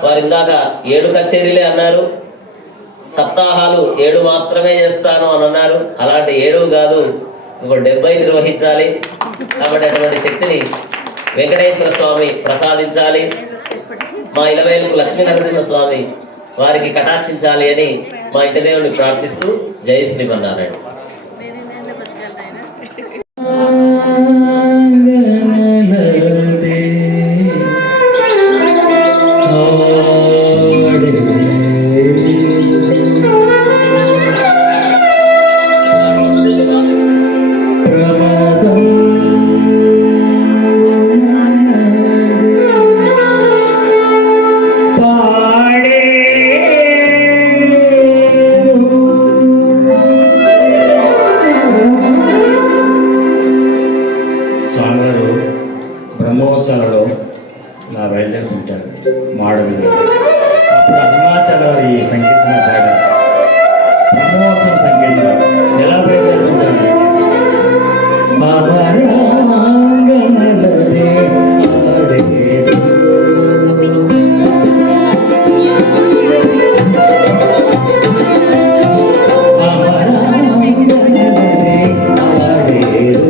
వారు ఇందాక 7 కచేరీలే అన్నారు, సప్తాహాలు 7 మాత్రమే చేస్తాను అని అన్నారు. అలాంటి 7 కాదు, ఇంకో 70 నిర్వహించాలి. కాబట్టి అటువంటి శక్తిని వెంకటేశ్వర స్వామి ప్రసాదించాలి. మా ఇలవేలుపు లక్ష్మీ నరసింహ స్వామి వారికి కటాక్షించాలి అని మా ఇంటి దేవుని ప్రార్థిస్తూ జై శ్రీమన్నారాయణ. స్వామివారు బ్రహ్మోత్సవాలలో నా బయలుదేరుతుంటారు మాడవిలో. అప్పుడు అరుణాచల వారి ఈ సంకీర్తన పాడారు. బ్రహ్మోత్సవం సంకీర్తన ఎలా బయలుదేరుతుంటారు? అమరాంగనలదే ఆడేరు. అమరాంగనలదే ఆడేరు.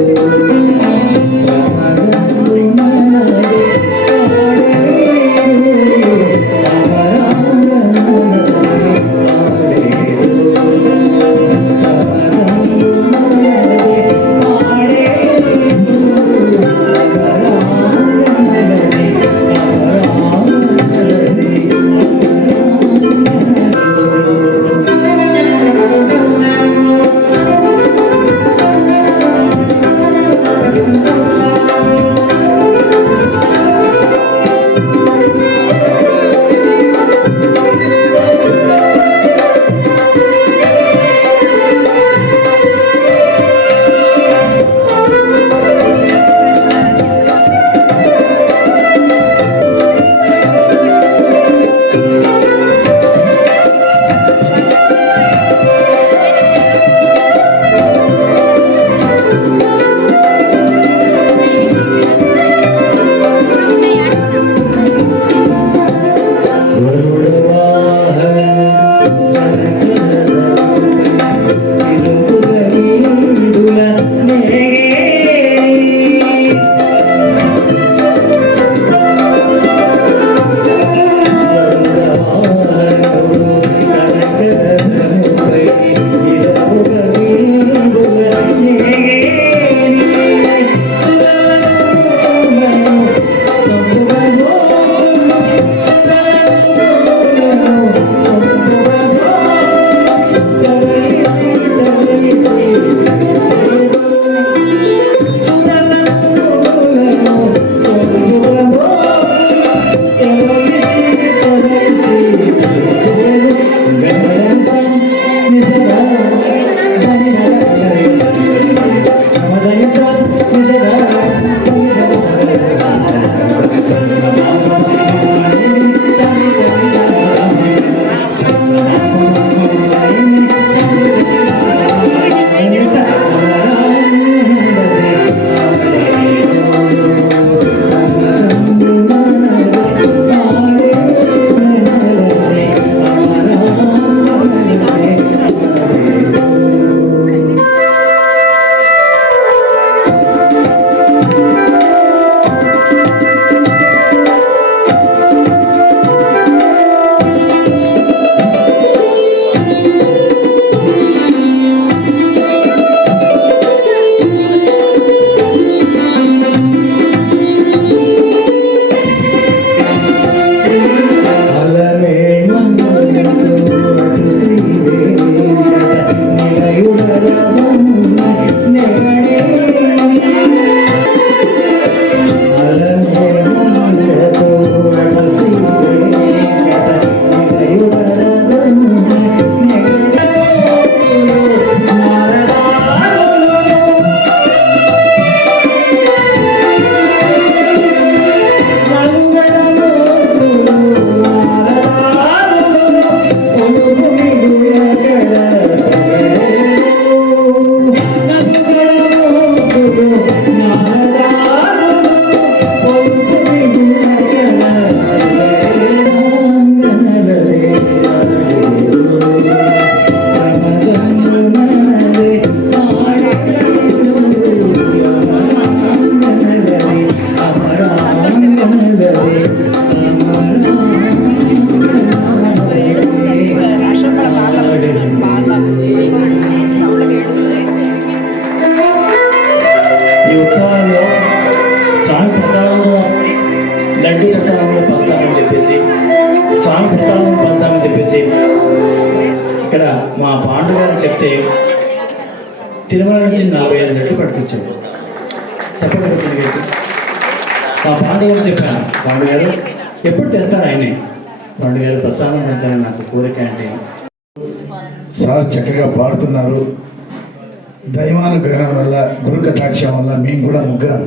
చెప్తే తిరుమల నుంచి 45 రెట్లు పట్టుకొచ్చాడు. చెప్పండి. మా పాండవులు చెప్పాను, పాండు గారు ఎప్పుడు తెస్తారు ఆయనే. పాండు గారు ప్రసాదం పంచాలని నాకు కోరిక అంటే. సార్ చక్కగా పాడుతున్నారు. దైవానుగ్రహం వల్ల, గురు కటాక్షం వల్ల మేము కూడా ముగ్గురం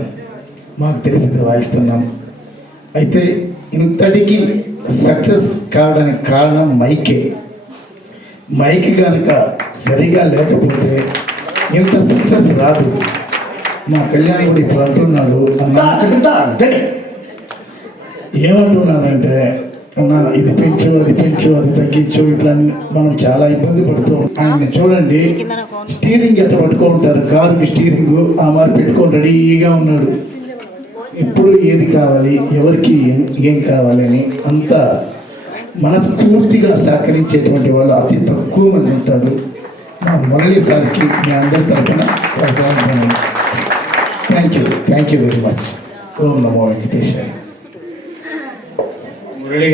మాకు తెలిసింది వాయిస్తున్నాం. అయితే ఇంతటికి సక్సెస్ కావడానికి కారణం మైక్ కనుక సరిగా లేకపోతే ఇంత సక్సెస్ రాదు. మా కళ్యాణ్ కూడా ఇప్పుడు అంటున్నాడు, ఏమంటున్నానంటే అన్న ఇది పెంచు, అది పెంచు, అది తగ్గించు, ఇట్లా మనం చాలా ఇబ్బంది పడుతూ. ఆయన్ని చూడండి, స్టీరింగ్ ఎట్లా పట్టుకుంటారు, కారుకి స్టీరింగ్ ఆ మరి పెట్టుకొని రెడీగా ఉన్నాడు. ఇప్పుడు ఏది కావాలి, ఎవరికి ఏం కావాలి అని అంత మనస్ఫూర్తిగా సహకరించేటువంటి వాళ్ళు అతి తక్కువ మంది ఉంటారు. మా మురళీ సార్కి మీ అందరి తరఫున థ్యాంక్ యూ వెరీ మచ్. ఓం నమో వెంకటేశాయ. మురళి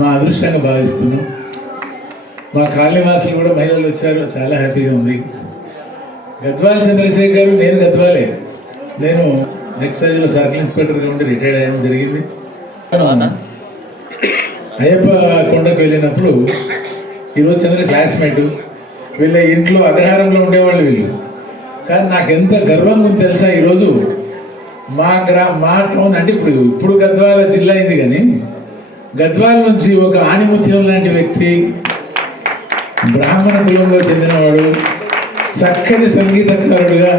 మా అదృష్టంగా భావిస్తున్నాం. మా కాలనీవాసులు కూడా మహిళలు వచ్చారు, చాలా హ్యాపీగా ఉంది. గద్వాల చంద్రశేఖర్, నేను గద్వాలే, నేను ఎక్సైజ్లో సర్కిల్ ఇన్స్పెక్టర్గా ఉండి రిటైర్డ్ అయ్యడం జరిగింది. అయ్యప్ప కొండకు వెళ్ళినప్పుడు ఈరోజు చంద్ర క్లాస్మేట్, వీళ్ళ ఇంట్లో అగ్రహారంలో ఉండేవాళ్ళు వీళ్ళు. కానీ నాకు ఎంత గర్వంగా ఉంది తెలుసా, ఈరోజు మా టౌన్ అంటే ఇప్పుడు గద్వాల జిల్లా అయింది, కానీ గద్వాల నుంచి ఒక ఆణిముత్యం లాంటి వ్యక్తి, బ్రాహ్మణ కులంలో చెందినవాడు, చక్కని సంగీతకారుడుగా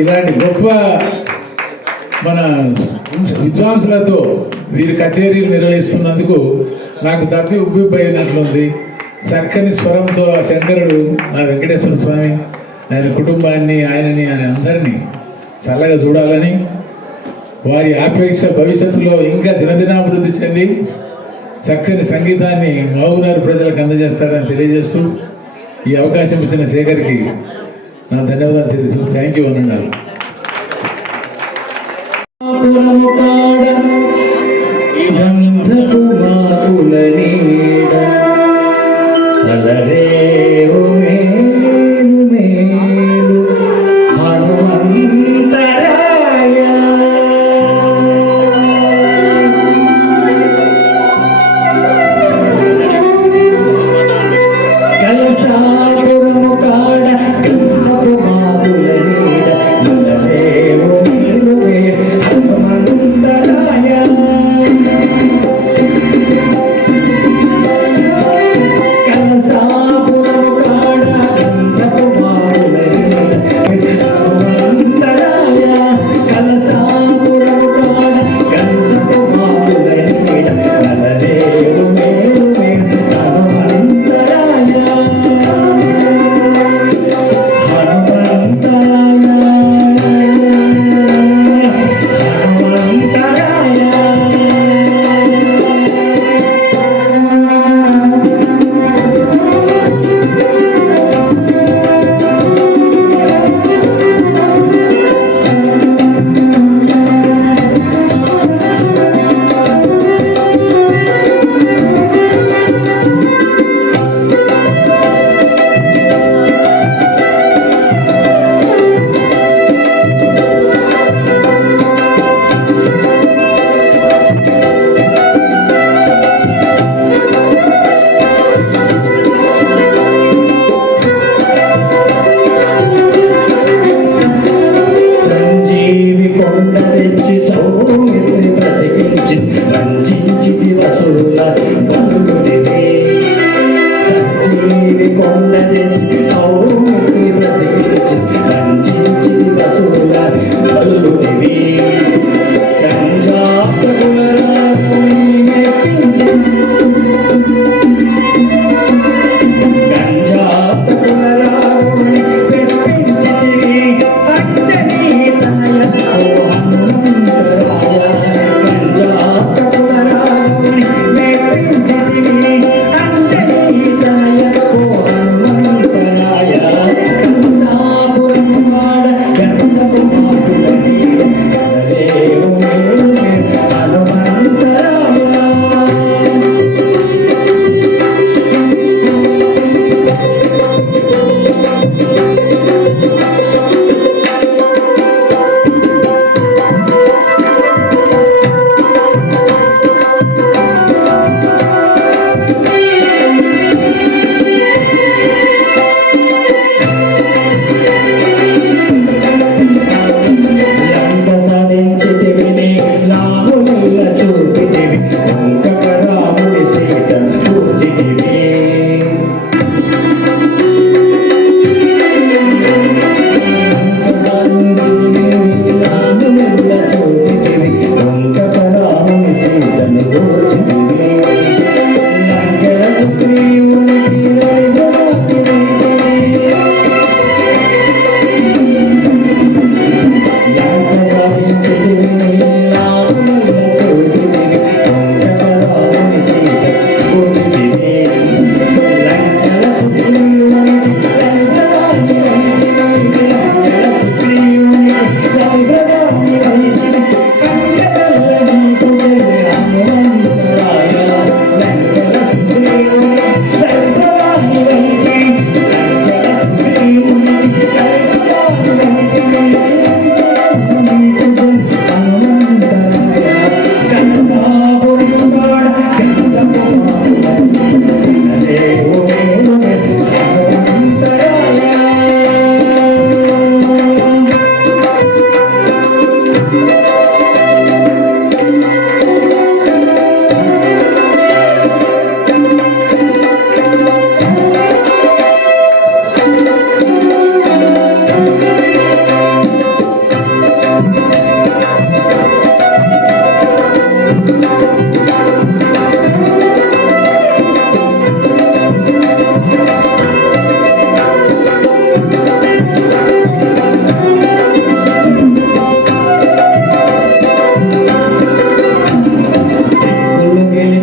ఇలాంటి గొప్ప మన విద్వాంసులతో వీరు కచేరీలు నిర్వహిస్తున్నందుకు నాకు తప్పి ఉబ్బిపోయినట్లుంది. చక్కని స్వరంతో ఆ శంకరుడు, ఆ వెంకటేశ్వర స్వామి, ఆయన కుటుంబాన్ని, ఆయనని, ఆయన అందరినీ చల్లగా చూడాలని, వారి ఆపేక్ష భవిష్యత్తులో ఇంకా దినదినాభివృద్ధి చెంది చక్కని సంగీతాన్ని మహబూబ్నగర్ ప్రజలకు అందజేస్తాడని తెలియజేస్తూ ఈ అవకాశం ఇచ్చిన శేఖర్కి నా ధన్యవాదాలు తెలుసు. థ్యాంక్ యూ అన్నారు.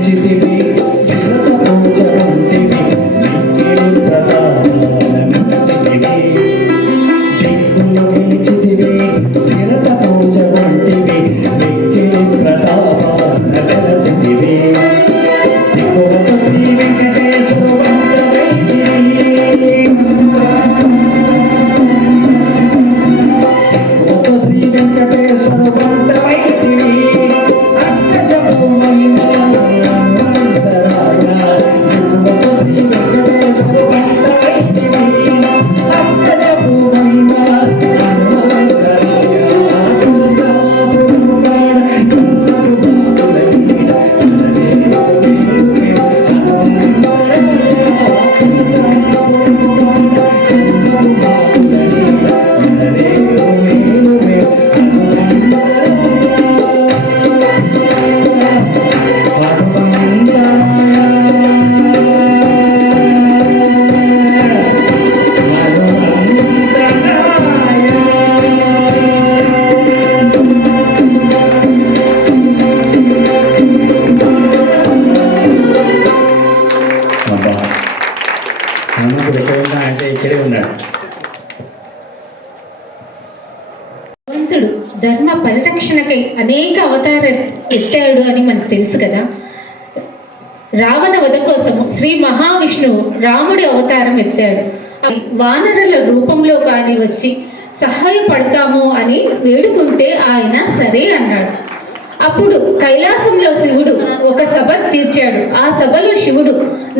గెలిచితివి విరత పూజ వంటివి మిక్కిలి ప్రతాపనమించితివి దిక్కులు గెలిచితివి విరత పూజ వంటివి మిక్కిలి ప్రతాపనమించితివి దిక్కులతో శ్రీ వెంకటేశ్వర శ్రీ వెంకటేశ్వర వంట వైద్యుని అక్క చెప్పు శ్రీ వెంకటేశ్వర వంట వైద్యుని అక్క చెప్పు హనుమంతుడు ఎక్కడ ఉన్నా అంటే ఇక్కడే ఉన్నాడు. భగవంతుడు ధర్మ పరిరక్షణకై అనేక అవతారాలు ఎత్తాడు అని మనకు తెలుసు కదా. రావణ వధ కోసము శ్రీ మహావిష్ణువు రాముడి అవతారం ఎత్తాడు. వానరుల రూపంలో కానీ వచ్చి సహాయపడతాము అని వేడుకుంటే ఆయన సరే అన్నాడు. అప్పుడు కైలాసంలో శివుడు ఒక సభ తీర్చాడు. ఆ సభలో శివుడు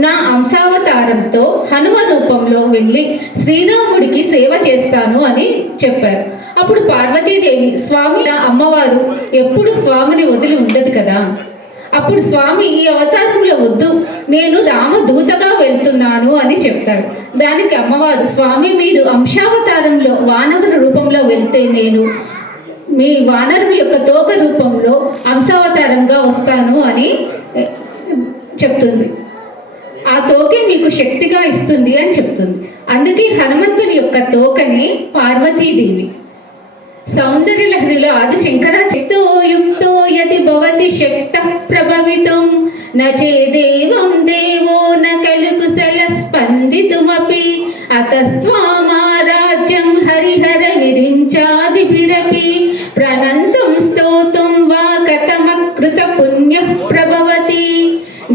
నా అంశావతారంతో హనుమ రూపంలో వెళ్ళి శ్రీరాముడికి సేవ చేస్తాను అని చెప్పారు. అప్పుడు పార్వతీదేవి స్వామి అమ్మవారు ఎప్పుడు స్వామిని వదిలి ఉండదు కదా. అప్పుడు స్వామి ఈ అవతారంలో వద్దు, నేను రామదూతగా వెళ్తున్నాను అని చెప్తాడు. దానికి అమ్మవారు స్వామి మీరు అంశావతారంలో వానరుల రూపంలో వెళ్తే నేను మీ వానరుల యొక్క తోక రూపంలో అంశావతారంగా వస్తాను అని చెప్తుంది. ఆ తోకే మీకు శక్తిగా ఇస్తుంది అని చెప్తుంది. అందుకే హనుమంతుని యొక్క తోకని పార్వతీదేవి. సౌందర్యలహరిలో ఆది శంకరాచార్యతో యుక్తో యది భవతి శక్త ప్రభవితం నచేదేవం దేవో న కలుకుశల స్పందితుమపి అతస్త్వామారాజ్యం హరిహర విరించాదిభిరపి ప్రణంతం స్తోతం వా కథమకృత పుణ్య ప్రభవతి.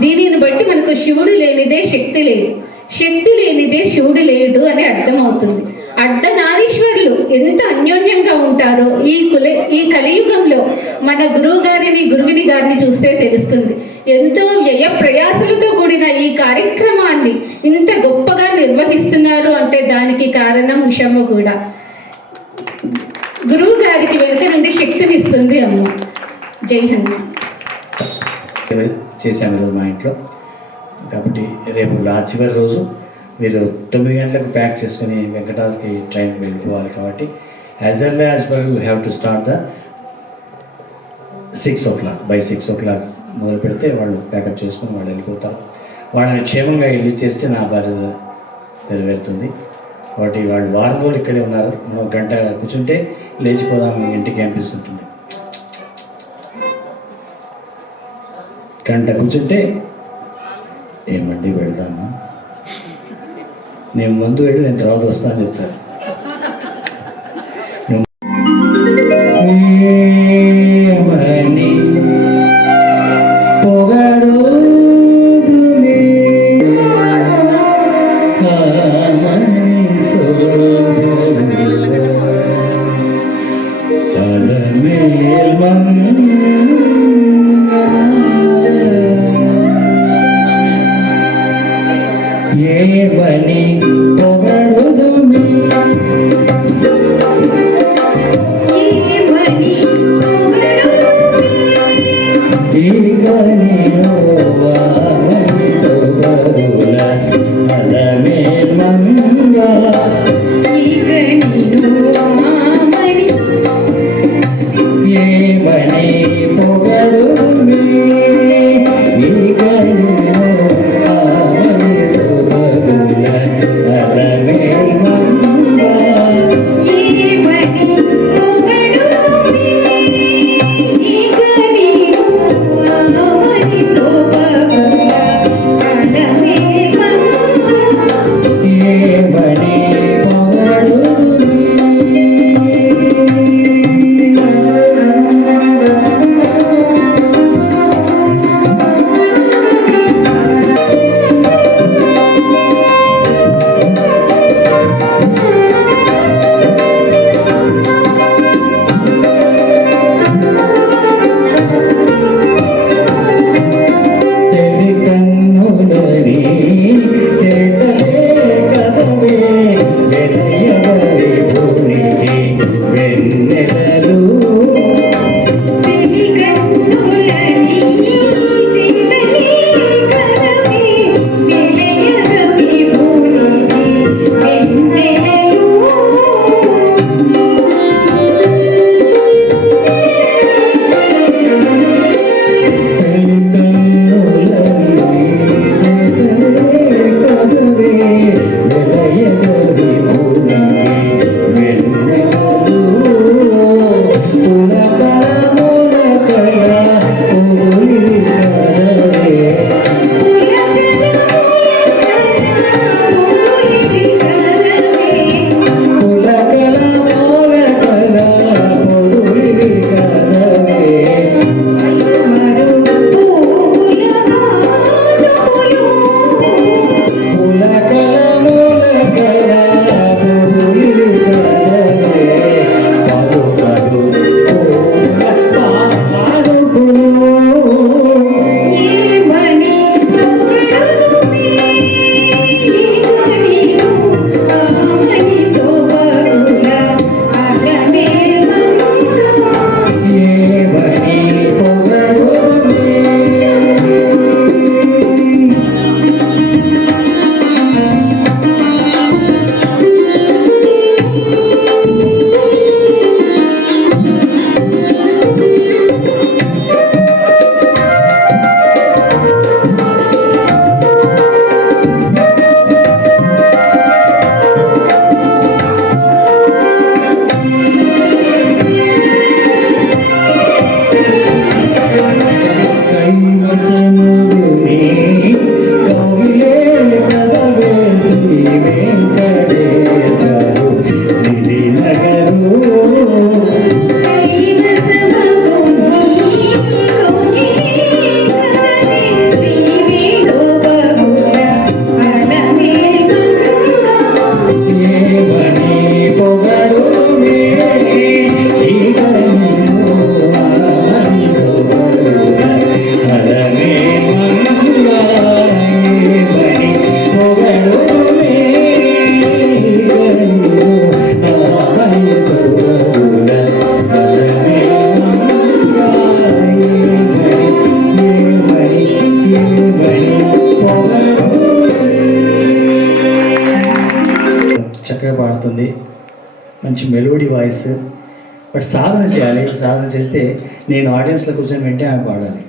దీనిని బట్టి మనకు శివుడు లేనిదే శక్తి లేదు, శక్తి లేనిదే శివుడు లేడు అని అర్థమవుతుంది. అర్ధనారీశ్వరులు ఎంత అన్యోన్యంగా ఉంటారో ఈ కలియుగంలో మన గురువిని గారిని చూస్తే తెలుస్తుంది. ఎంతో వ్యయ ప్రయాసలతో కూడిన ఈ కార్యక్రమాన్ని ఇంత గొప్పగా నిర్వహిస్తున్నారు అంటే దానికి కారణం ఉషమ్మ కూడా. గురువు గారికి వెనుక నుండి శక్తిని ఇస్తుంది అమ్మ. జై హనుమాన్. చేశాను ఈరోజు మా ఇంట్లో. కాబట్టి రేపు చివరి రోజు మీరు 9 గంటలకు ప్యాక్ చేసుకుని వెంకటాద్రికి ట్రైన్కి వెళ్ళిపోవాలి. కాబట్టి as early as per you have to start the 6 o'clock. By 6 o'clock మొదలు పెడితే వాళ్ళు ప్యాకప్ చేసుకుని వాళ్ళు వెళ్ళిపోతారు. వాళ్ళని క్షేమంగా వెళ్ళి చేస్తే నా బాధ్యత నెరవేరుతుంది. కాబట్టి వాళ్ళు వారం రోజులు ఇక్కడే ఉన్నారు. మనం 1 గంట కూర్చుంటే లేచిపోదాం ఇంటికి అనిపిస్తుంటుంది. 1 గంట కూర్చుంటే ఏమండి వెళ్దామా, నేను ముందు వెళ్ళి నేను తర్వాత వస్తాను చెప్తాను. ఏమని పొగడుదుమి Sopa మనసెనుగుని కవిలే కదవే శ్రీ వెంకటేశ్వరు శ్రీనగరు చక్కగా పాడుతుంది, మంచి మెలోడీ వాయిస్. బట్ సాధన చేయాలి, సాధన చేస్తే నేను ఆడియన్స్లో కూర్చొని వింటే ఆమె పాడాలి.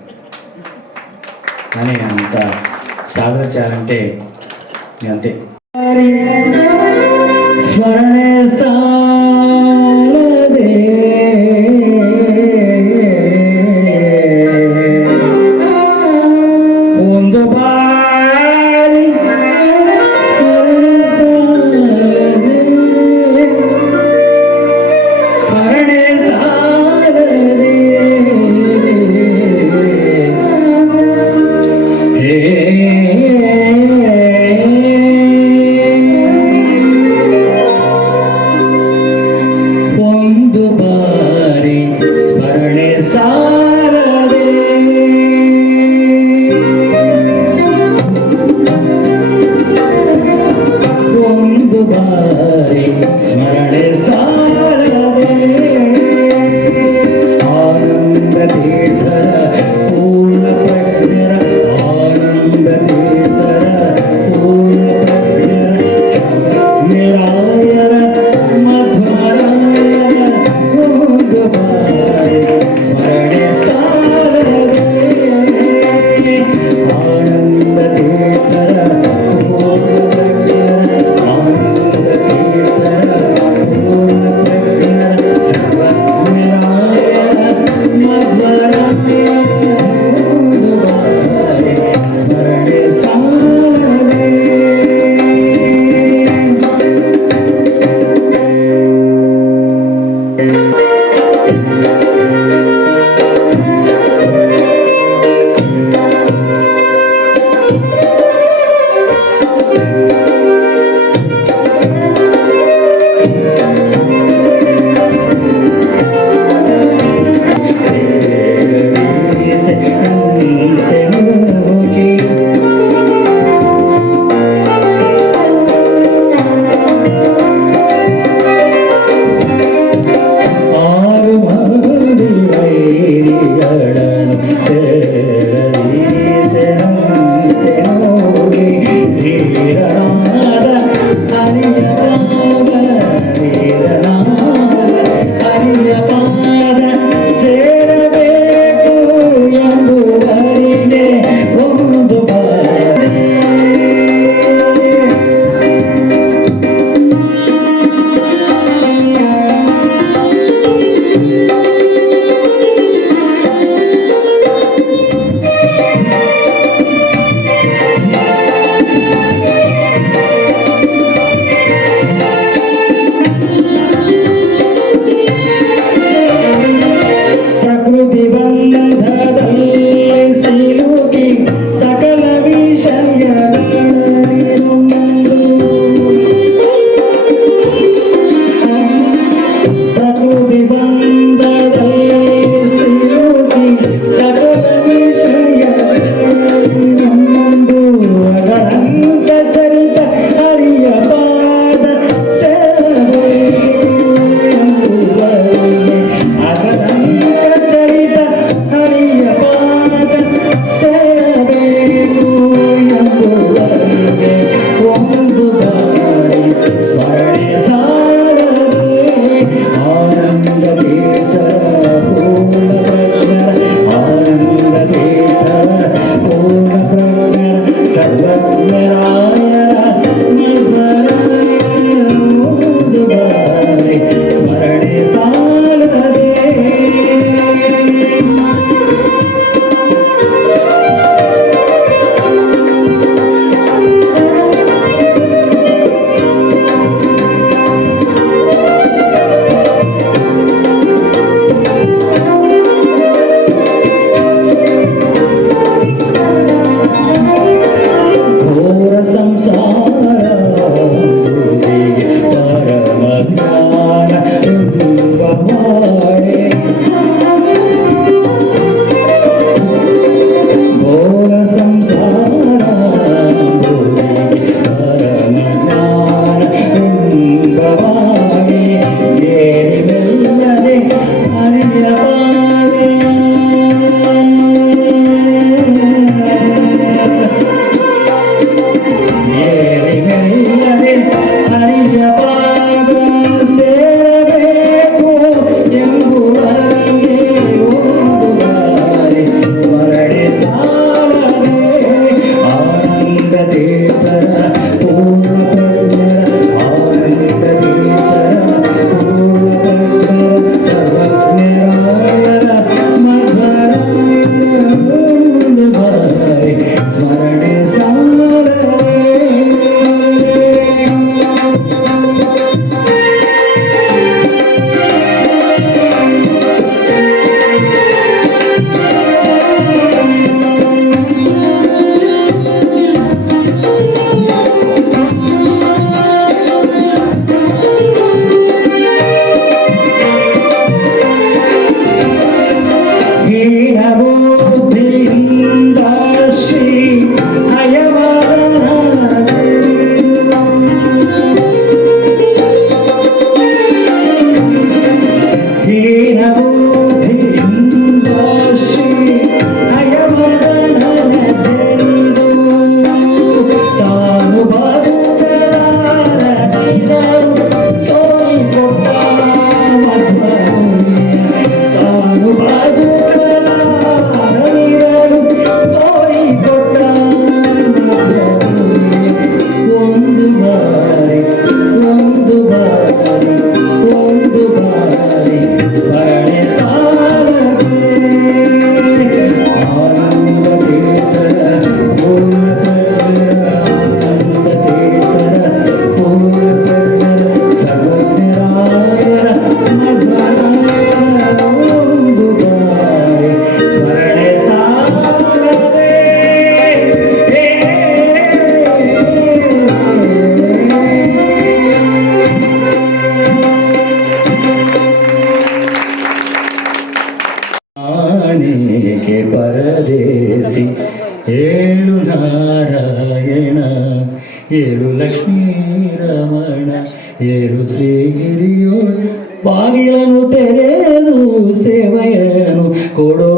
కానీ అంత సాధన చేయాలంటే నేను అంతే. స్మరణే సాలదే ಒಂದು ಬಾರಿ ಸ್ಮರಣೆ ಸಾಲದೆ ಒಂದು ಬಾರಿ ಸ್ಮರಣೆ ಸಾಲದೆ ಒಂದು ಬಾರಿ ಸ್ಮರಣೆ ಸಾಲದೆ ಆನಂದ ತೀರ್ಥರ ಪೂರ್ಣ ಪ್ರಜ್ಞರ ಆನಂದ ఏడు నారాయణ ఏడు లక్ష్మీ రమణ ఏడు శ్రీగిరియో ಬಾಗಿಲನು ತೆರೆದು ಸೇವಯನು ಕೊಡೋ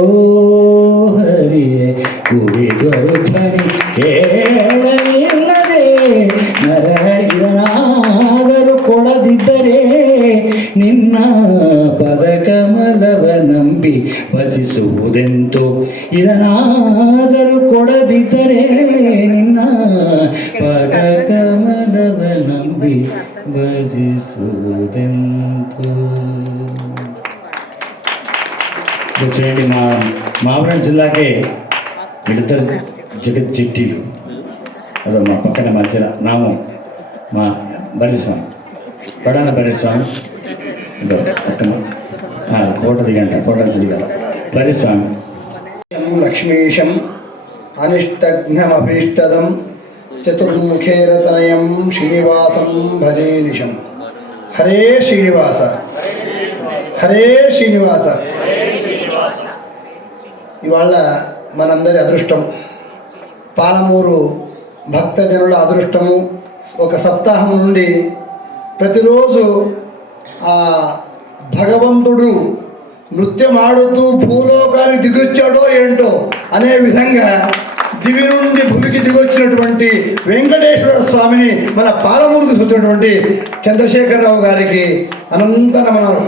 ಹರಿಯೇ ಕುಡಿದರು ಧ್ವನಿ ಕೇಳಲಿಲ್ಲದೆ ನರಹರಿಯನಾದರೂ ಕೊಡದಿದ್ದರೆ ನಿನ್ನ ಪದಕಮಲವ ನಂಬಿ ಭಜಿಸುವುದೆಂತು ಇದನಾದರೂ ಕೊಡದಿದ್ದರೆ ನಿನ್ನ ಪದಕಮಲವ ನಂಬಿ భజిసుదెంతో. చూడండి, మామూలు జిల్లాకే వీళ్ళిద్దరు జగత్ చెట్టీలు. అదో మా పక్కన మధ్యన నామం మా బర్రిస్వామి, పడాన బర్రిస్వామి. ఇదో పక్కన ఫోటో దిగంట, ఫోటో దిగాల బర్రిస్వామి. లక్ష్మీశం అనిష్టఘ్నమభీష్టదం చతుర్ముఖేరతనయం శ్రీనివాసం భజే నిశం. హరే శ్రీనివాస, హరే శ్రీనివాస. ఇవాళ మనందరి అదృష్టం, పాలమూరు భక్తజనుల అదృష్టము. ఒక సప్తాహం నుండి ప్రతిరోజు ఆ భగవంతుడు నృత్యమాడుతూ భూలోకానికి దిగొచ్చాడో ఏంటో అనే విధంగా దివి నుండి భూమికి దిగొచ్చినటువంటి వెంకటేశ్వర స్వామిని మన పాలమూరు తీసుకొచ్చినటువంటి చంద్రశేఖరరావు గారికి అనంత నమనాలు.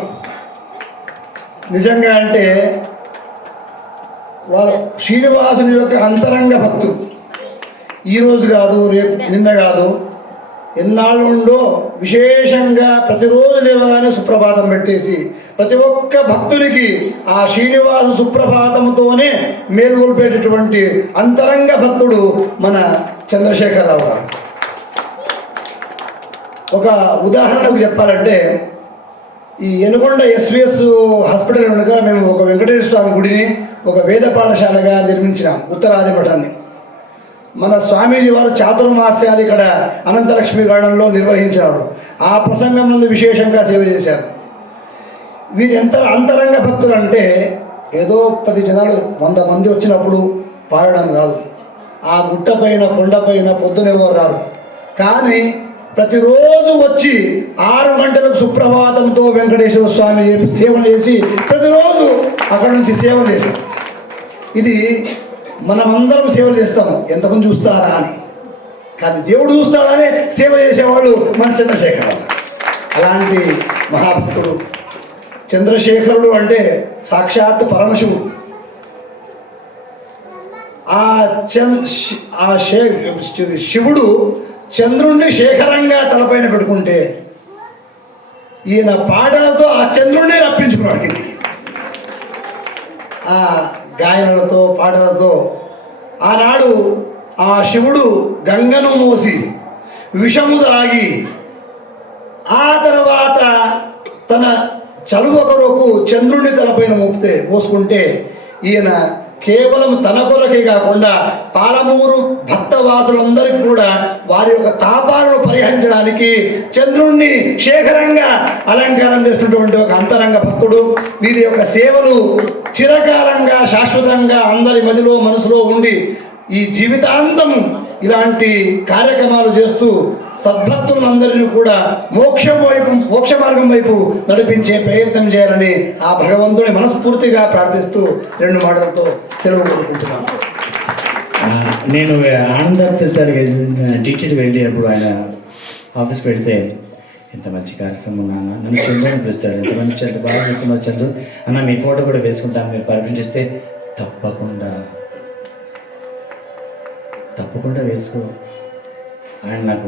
నిజంగా అంటే వారు శ్రీనివాసుని యొక్క అంతరంగ భక్తులు. ఈరోజు కాదు, రేపు నిన్న కాదు, ఎన్నాళ్ళు ఉండో విశేషంగా ప్రతిరోజు లేవగానే సుప్రభాతం పెట్టేసి ప్రతి ఒక్క భక్తునికి ఆ శ్రీనివాసు సుప్రభాతంతోనే మేలుకొల్పేటటువంటి అంతరంగ భక్తుడు మన చంద్రశేఖరరావు గారు. ఒక ఉదాహరణకు చెప్పాలంటే, ఈ ఎనుకొండ ఎస్విఎస్ హాస్పిటల్ ఉండగా మేము ఒక వెంకటేశ్వర స్వామి గుడిని ఒక వేద పాఠశాలగా నిర్మించినాం, ఉత్తరాది మఠాన్ని. మన స్వామీజీ వారు చాతుర్మాస్యాలు ఇక్కడ అనంతలక్ష్మి గార్డెన్లో నిర్వహించారు. ఆ ప్రసంగం నందు విశేషంగా సేవ చేశారు. వీరు ఎంత అంతరంగ భక్తులు అంటే, ఏదో 10 జనాలు 100 మంది వచ్చినప్పుడు పాడడం కాదు. ఆ గుట్టపైన కొండపైన పొద్దునెవరు రారు, కానీ ప్రతిరోజు వచ్చి 6 గంటలకు సుప్రభాతంతో వెంకటేశ్వర స్వామి సేవలు చేసి ప్రతిరోజు అక్కడ నుంచి సేవలు చేశారు. ఇది మనమందరం సేవలు చేస్తాము, ఎంతమంది చూస్తారా అని, కానీ దేవుడు చూస్తాడని సేవ చేసేవాళ్ళు మన చంద్రశేఖరరావు. అలాంటి మహాభక్తుడు చంద్రశేఖరుడు అంటే సాక్షాత్ పరమశివుడు. శివుడు చంద్రుణ్ణి శేఖరంగా తలపైన పెట్టుకుంటే ఈయన పాటలతో ఆ చంద్రుణ్ణి రప్పించుకున్నాడు కిందికి. ఆ గాయనలతో పాటలతో ఆనాడు ఆ శివుడు గంగను మోసి విషము దాగి ఆ తర్వాత తన చలువ కొరకు చంద్రుని తలపైన మోసుకుంటే ఈయన కేవలం తన కొరకే కాకుండా పాలమూరు భక్తవాసులందరికీ కూడా వారి యొక్క తాపాలను పరిహరించడానికి చంద్రుణ్ణి శేఖరంగా అలంకారం చేస్తున్నటువంటి ఒక అంతరంగ భక్తుడు. వీరి యొక్క సేవలు చిరకాలంగా శాశ్వతంగా అందరి మదిలో మనసులో ఉండి ఈ జీవితాంతం ఇలాంటి కార్యక్రమాలు చేస్తూ సద్భక్తులందరినీ కూడా మోక్ష మార్గం వైపు నడిపించే ప్రయత్నం చేయాలని ఆ భగవంతుని మనస్ఫూర్తిగా ప్రార్థిస్తూ 2 మాటలతో సెలవు కోరుకుంటున్నాను. నేను ఆనంద్ సార్ టీచర్కి వెళ్ళినప్పుడు ఆయన ఆఫీస్కి వెళ్తే, ఎంత మంచి కార్యక్రమం నాన్న, నన్ను చందు అని పిలుస్తాడు, ఎంత మంచి ఎంత బాగా చేస్తున్నారు చందు అన్న, మీ ఫోటో కూడా వేసుకుంటాను, మీరు పర్మిషన్ ఇస్తే తప్పకుండా వేసుకో. ఆయన నాకు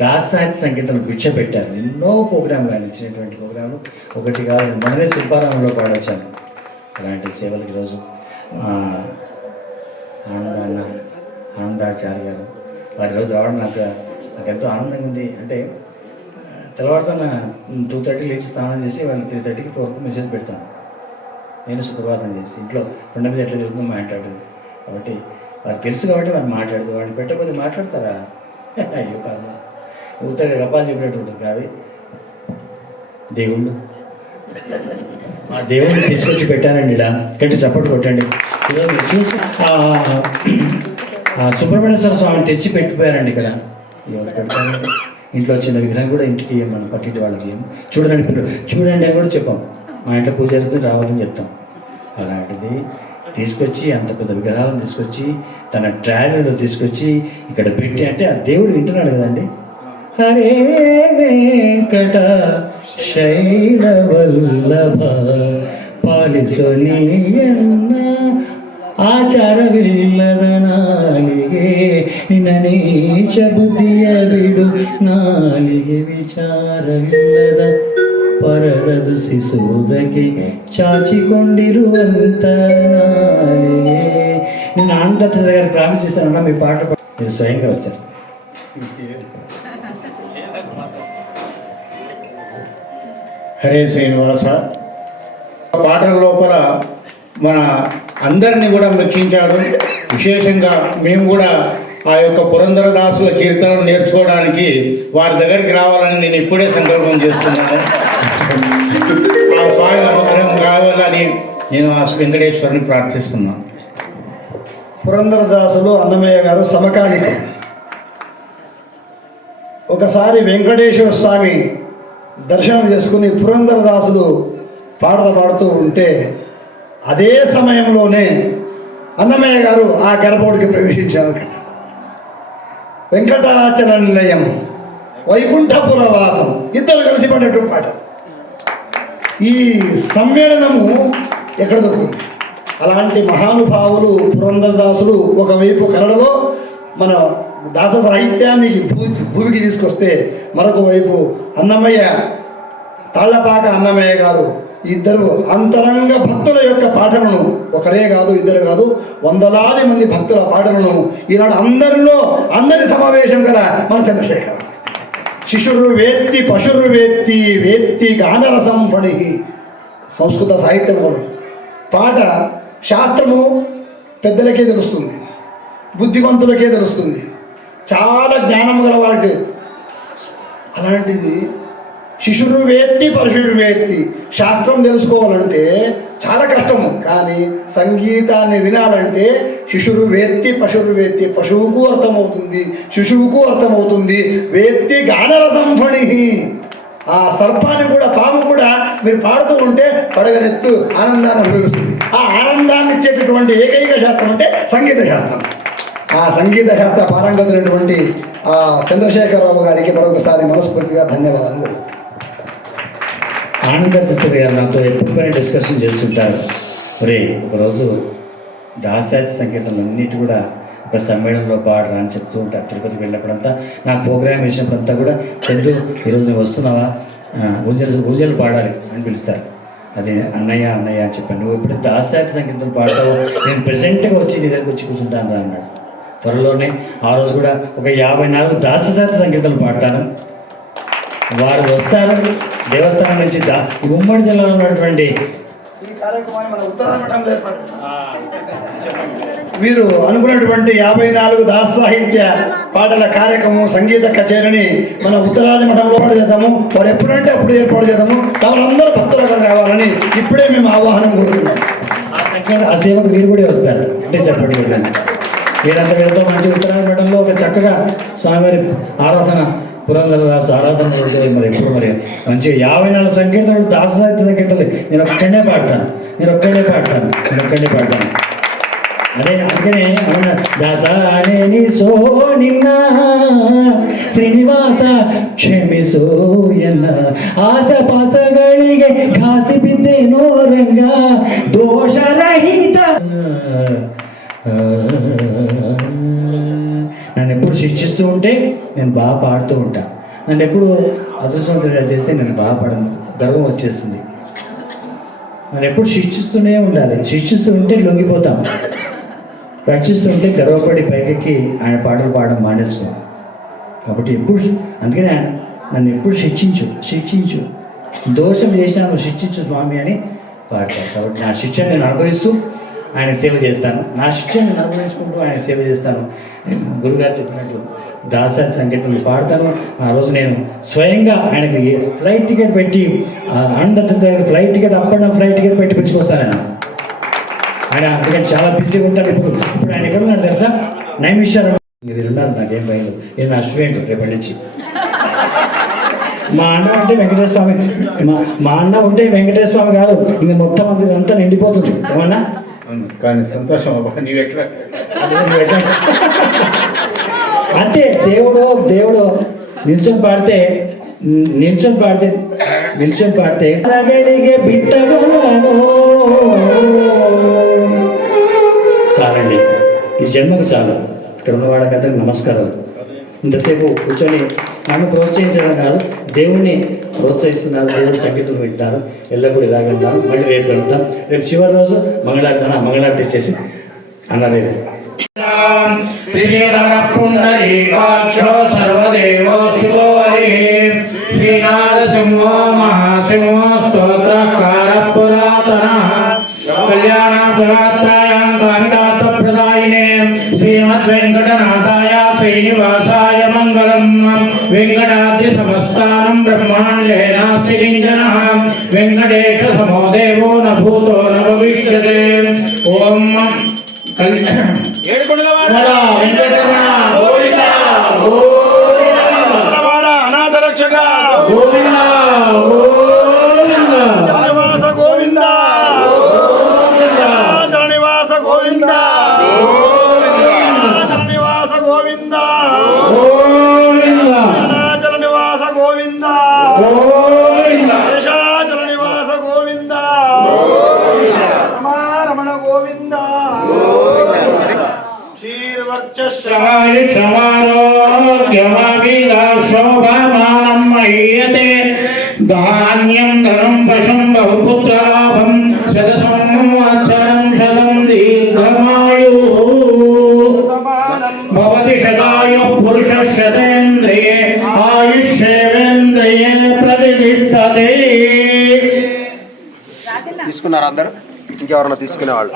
దాస్ సాహిత్య సంగీతంలో భిక్ష పెట్టారు. ఎన్నో ప్రోగ్రాంలు ఆయన ఇచ్చినటువంటి ప్రోగ్రాంలు ఒకటి కాదు, మనమే శిల్పారామంలో పాడొచ్చాను. అలాంటి సేవలకు ఈరోజు ఆనందాచార్య గారు వారి రోజు రావడం నాకు ఎంతో ఆనందంగా ఉంది. అంటే తెల్లవారుతున్న 2:30 లేచి స్నానం చేసి వాళ్ళు 3:30కి 4కి మెసేజ్ పెడతాను. నేను సుప్రభాతం చేసి ఇంట్లో కొండ మీద ఎట్లా జరుగుతుందో మాట్లాడేది కాబట్టి వారికి తెలుసు కాబట్టి వాళ్ళు మాట్లాడదు. వాడిని పెట్టకపోతే మాట్లాడతారా? అయ్యో కాదు, ఊతగా గప్పాలు చెప్పినట్టు ఉంటుంది కాదు. దేవుళ్ళు ఆ దేవుడిని తీసుకొచ్చి పెట్టానండి. ఇలా గట్టి చప్పట్లు కొట్టండి. ఈరోజు చూసి సుబ్రహ్మణ్యేశ్వర స్వామిని తెచ్చి పెట్టిపోయారండి ఇక్కడ. ఎవరు పెడతారు? ఇంట్లో చిన్న విగ్రహం కూడా ఇంటికి మనం పక్కింటి వాళ్ళకి చూడండి చూడండి అని కూడా చెప్పాం. మా ఇంట్లో పూజ జరుగుతుంది రావద్దని చెప్తాం. అలాంటిది తీసుకొచ్ి అంత పెద్ద విగ్రహాలను తీసుకొచ్చి తన ట్రాలీలో తీసుకొచ్చి ఇక్కడ పెట్టి అంటే ఆ దేవుడు వింటున్నాడు కదండి. హరే వెంకట ಶೈಲವಲ್ಲಭ ಪಾಲಿಸೊನಿಯನ್ನ ಆಚಾರವಿಲ್ಲದ ನಾಲಿಗೆ ನಿನ್ನ ನೀಚ ಬುದ್ಧಿಯ ಬಿಡು ನಾಲಿಗೆ ವಿಚಾರವಿಲ್ಲದ ಪರರದು ಸಿಸುವುದಕ್ಕೆ చాచికొండిరుವಂತ నాలిగే. నేను ఆనందత్త గారు ప్రామిస్ చేశానన్నా మీ పాటలు మీరు స్వయంగా వచ్చారు. హరే శ్రీనివాస పాటల లోపల మన అందరినీ కూడా మెచ్చించాడు. విశేషంగా మేము కూడా ఆ యొక్క పురంధరదాసుల కీర్తనలు నేర్చుకోవడానికి వారి దగ్గరికి రావాలని నేను ఇప్పుడే సంకల్పం చేస్తున్నాను. ఆ స్వామి అనుగ్రహం కావాలని నేను ఆ వెంకటేశ్వరుని ప్రార్థిస్తున్నాను. పురంధరదాసులు అన్నమయ్య గారు సమకాలికం. ఒకసారి వెంకటేశ్వర స్వామి దర్శనం చేసుకుని పురంధరదాసులు పాటలు పాడుతూ ఉంటే అదే సమయంలోనే అన్నమయ్య గారు ఆ గర్భోడికి ప్రవేశించారు కదా. వెంకటాచల నిలయం వైకుంఠపుర వాసం ఇద్దరు కలిసి పాడేటువంటి పాట. ఈ సమ్మేళనము ఎక్కడ దొరుకుతుంది? అలాంటి మహానుభావులు పురంధరదాసులు ఒకవైపు కన్నడలో మన దాస సాహిత్యాన్ని భూమికి తీసుకొస్తే మరొక వైపు అన్నమయ్య తాళ్లపాక అన్నమయ్య గారు ఇద్దరు అంతరంగ భక్తుల యొక్క పాటలను ఒకరే కాదు ఇద్దరు కాదు వందలాది మంది భక్తుల పాటలను ఈనాడు అందరి సమావేశం గల మన చంద్రశేఖర శిశురు వేత్తి పశురు వేత్తి వేత్తి గానరసం పడి సంస్కృత సాహిత్యం పాట శాస్త్రము పెద్దలకే తెలుస్తుంది, బుద్ధిమంతులకే తెలుస్తుంది, చాలా జ్ఞానం గల వారికి. అలాంటిది శిశురు వేత్తి పరుషుడు వేత్తి శాస్త్రం తెలుసుకోవాలంటే చాలా కష్టము. కానీ సంగీతాన్ని వినాలంటే శిశురు వేత్తి పశురు వేత్తి పశువుకు అర్థమవుతుంది, శిశువుకు అర్థమవుతుంది. వేత్తి గానరసం ఫణి ఆ సర్పాన్ని కూడా పాము కూడా మీరు పాడుతూ ఉంటే పడగనెత్తు ఆనందాన్ని అనుభవిస్తుంది. ఆ ఆనందాన్ని ఇచ్చేటటువంటి ఏకైక శాస్త్రం అంటే సంగీత శాస్త్రం. ఆ సంగీత శాస్త్ర పారంగతులైనటువంటి ఆ చంద్రశేఖరరావు గారికి మరొకసారి మనస్ఫూర్తిగా ధన్యవాదాలు. ఆనందత్త గారు నాతో ఎప్పుడు పని డిస్కషన్ చేస్తుంటారు. ఒరే ఒకరోజు దాసాతి సంకీర్తనలన్నిటి కూడా ఒక సమ్మేళనంలో పాడరా అని చెప్తూ ఉంటారు. తిరుపతికి వెళ్ళినప్పుడంతా నాకు ప్రోగ్రామ్ వేసినప్పుడంతా కూడా చందు ఈరోజు నువ్వు వస్తున్నావా, పూజలు పాడాలి అని పిలుస్తారు. అది అన్నయ్య అని చెప్పాను. నువ్వు ఇప్పుడు దాసాతి సంకీర్తనలు పాడతావు, నేను ప్రెజెంట్గా వచ్చి నీ దగ్గరికి వచ్చి కూర్చుంటాను రా అన్నాడు. త్వరలోనే ఆ రోజు కూడా ఒక 54 దాససాతి సంకీర్తనలు పాడతాను. వారు వస్తారు దేవస్థానం నుంచి ఈ ఉమ్మడి జిల్లాలో ఉన్నటువంటి ఈ కార్యక్రమాన్ని మన ఉత్తరామఠంలో ఏర్పాటు వీరు అనుకున్నటువంటి 54 దాస సాహిత్య పాటల కార్యక్రమం సంగీత కచేరీని మన ఉత్తరాది మఠంలో ఏర్పాటు చేద్దాము. వారు ఎప్పుడంటే అప్పుడు ఏర్పాటు చేద్దాము. తమరందరూ భక్తులుగా కావాలని ఇప్పుడే మేము ఆహ్వానం కోరుతున్నాం. ఆ సేవకు వీరు కూడా వస్తారు అంటే చెప్పండి. వీరంతా వీరితో మంచి ఉత్తరాది మఠంలో ఒక చక్కగా స్వామివారి ఆరాధన పురంధరదాసు ఆరాధన మరి ఎప్పుడు మరి మంచిగా 54 సంకీర్తనలు దాస సాహిత్య సంకీర్తనలు నేను ఒక్కడే పాడతాను. అదే అందుకనే అన్న దాసానే సో నిన్న శ్రీనిವಾಸ ಕ್ಷಮಿಸೋ ಎಲ್ಲ ಆಸಪಾಸಗಳಿಗೆ ಘಾಸಿ ಬಿದ್ದೇನೋ ರಂಗ ದೋಷರಹಿತ. నన్ను ఎప్పుడు శిక్షిస్తూ ఉంటే నేను బాగా పాడుతూ ఉంటాను. నన్ను ఎప్పుడు అదృష్టవంతుడిగా చేస్తే నేను బాగా పాడను, గర్వం వచ్చేస్తుంది. నన్ను ఎప్పుడు శిక్షిస్తూనే ఉండాలి. శిక్షిస్తూ ఉంటే లొంగిపోతాం, రక్షిస్తుంటే గర్వపడి పైకెక్కి ఆయన పాటలు పాడడం మానేస్తున్నాం. కాబట్టి అందుకనే నన్ను ఎప్పుడు శిక్షించు దోషం చేసినా నువ్వు శిక్షించు స్వామి అని పాడతాను. కాబట్టి నా శిక్షను నేను అనుభవిస్తూ ఆయన సేవ చేస్తాను, నా శిక్షను నేను అనుభవించుకుంటూ ఆయన సేవ చేస్తాను. గురుగారు చెప్పినట్లు దాసాతి సంకీర్తనలు పాడతాను. ఆ రోజు నేను స్వయంగా ఆయనకి ఫ్లైట్ టికెట్ పెట్టి ఆనందత్త దగ్గర ఫ్లైట్ టికెట్ ఫ్లైట్ టికెట్ పెట్టి పిలుచుకొస్తాను. ఆయన అందుకని చాలా బిజీగా ఉంటాడు. ఇప్పుడు ఆయన ఎక్కడ ఉన్నాడు తెలుసా? నైమిషారం మీరు ఉన్నారు, నాకేం భయం లేదు. నేను అశ్వేంట్ రేపటి నుంచి. మా అన్న ఉంటే వెంకటేశ్వర స్వామి, మా అన్న ఉంటే వెంకటేశ్వర స్వామి కాదు, ఇంకా మొత్తం అంతా నిండిపోతుంది. ఏమన్నా కానీ సంతోషం అబ్బా, నీవు ఎట్లా అంటే దేవుడు నిల్చొని పాడితే బిట్టగలను. చాలండి, ఈ జన్మకు చాలు. ఇక్కడ ఉన్న వాళ్ళకంతా నమస్కారం. ఇంతసేపు కూర్చొని నన్ను ప్రోత్సహించడం కాదు, దేవుణ్ణి ప్రోత్సహిస్తున్నారు, దేవుడి సంగీతం వింటున్నారు. ఎల్లప్పుడూ ఇలాగంటారు. మళ్ళీ రేపు వెళ్తాం. రేపు చివరి రోజు మంగళారతి ఇచ్చేసి అన్నలేదు. శ్రీనరపుండరీకాక్షో సర్వదేవోస్తు శ్రీనారసింహో మహాసింహో స్తోత్రకార పురాతన కళ్యాణ పురాత్రాయాం కాంతార్థ ప్రదాయినే శ్రీమద్వెంకటనాథాయ శ్రీనివాసాయ మంగళం. వెంకటాద్రి సమస్తానం బ్రహ్మాండే నాస్తి కించన వెంకటేశ సమో దేవో న భూతో న భవిష్యతే. ఓం వెంకటరమణ గోవింద అనాథ రక్షక గోవింద గోవింద నివాస గోవింద నివాస గోవింద అరుణాచల నివాస గోవింద శేషాచల నివాస గోవింద రమణ గోవింద శోభమానం మహీయతే ధాన్యం ధనం పశుం బహుపుత్రలాభం శతసంవత్సరం శతం దీర్ఘమాయు భవతి శతాయు పురుష శతేంద్రియే ఆయుష్యేంద్రియే ప్రతిష్టతే. తీసుకున్నారు అందరూ? ఇంకెవరన్నా తీసుకునే వాళ్ళు?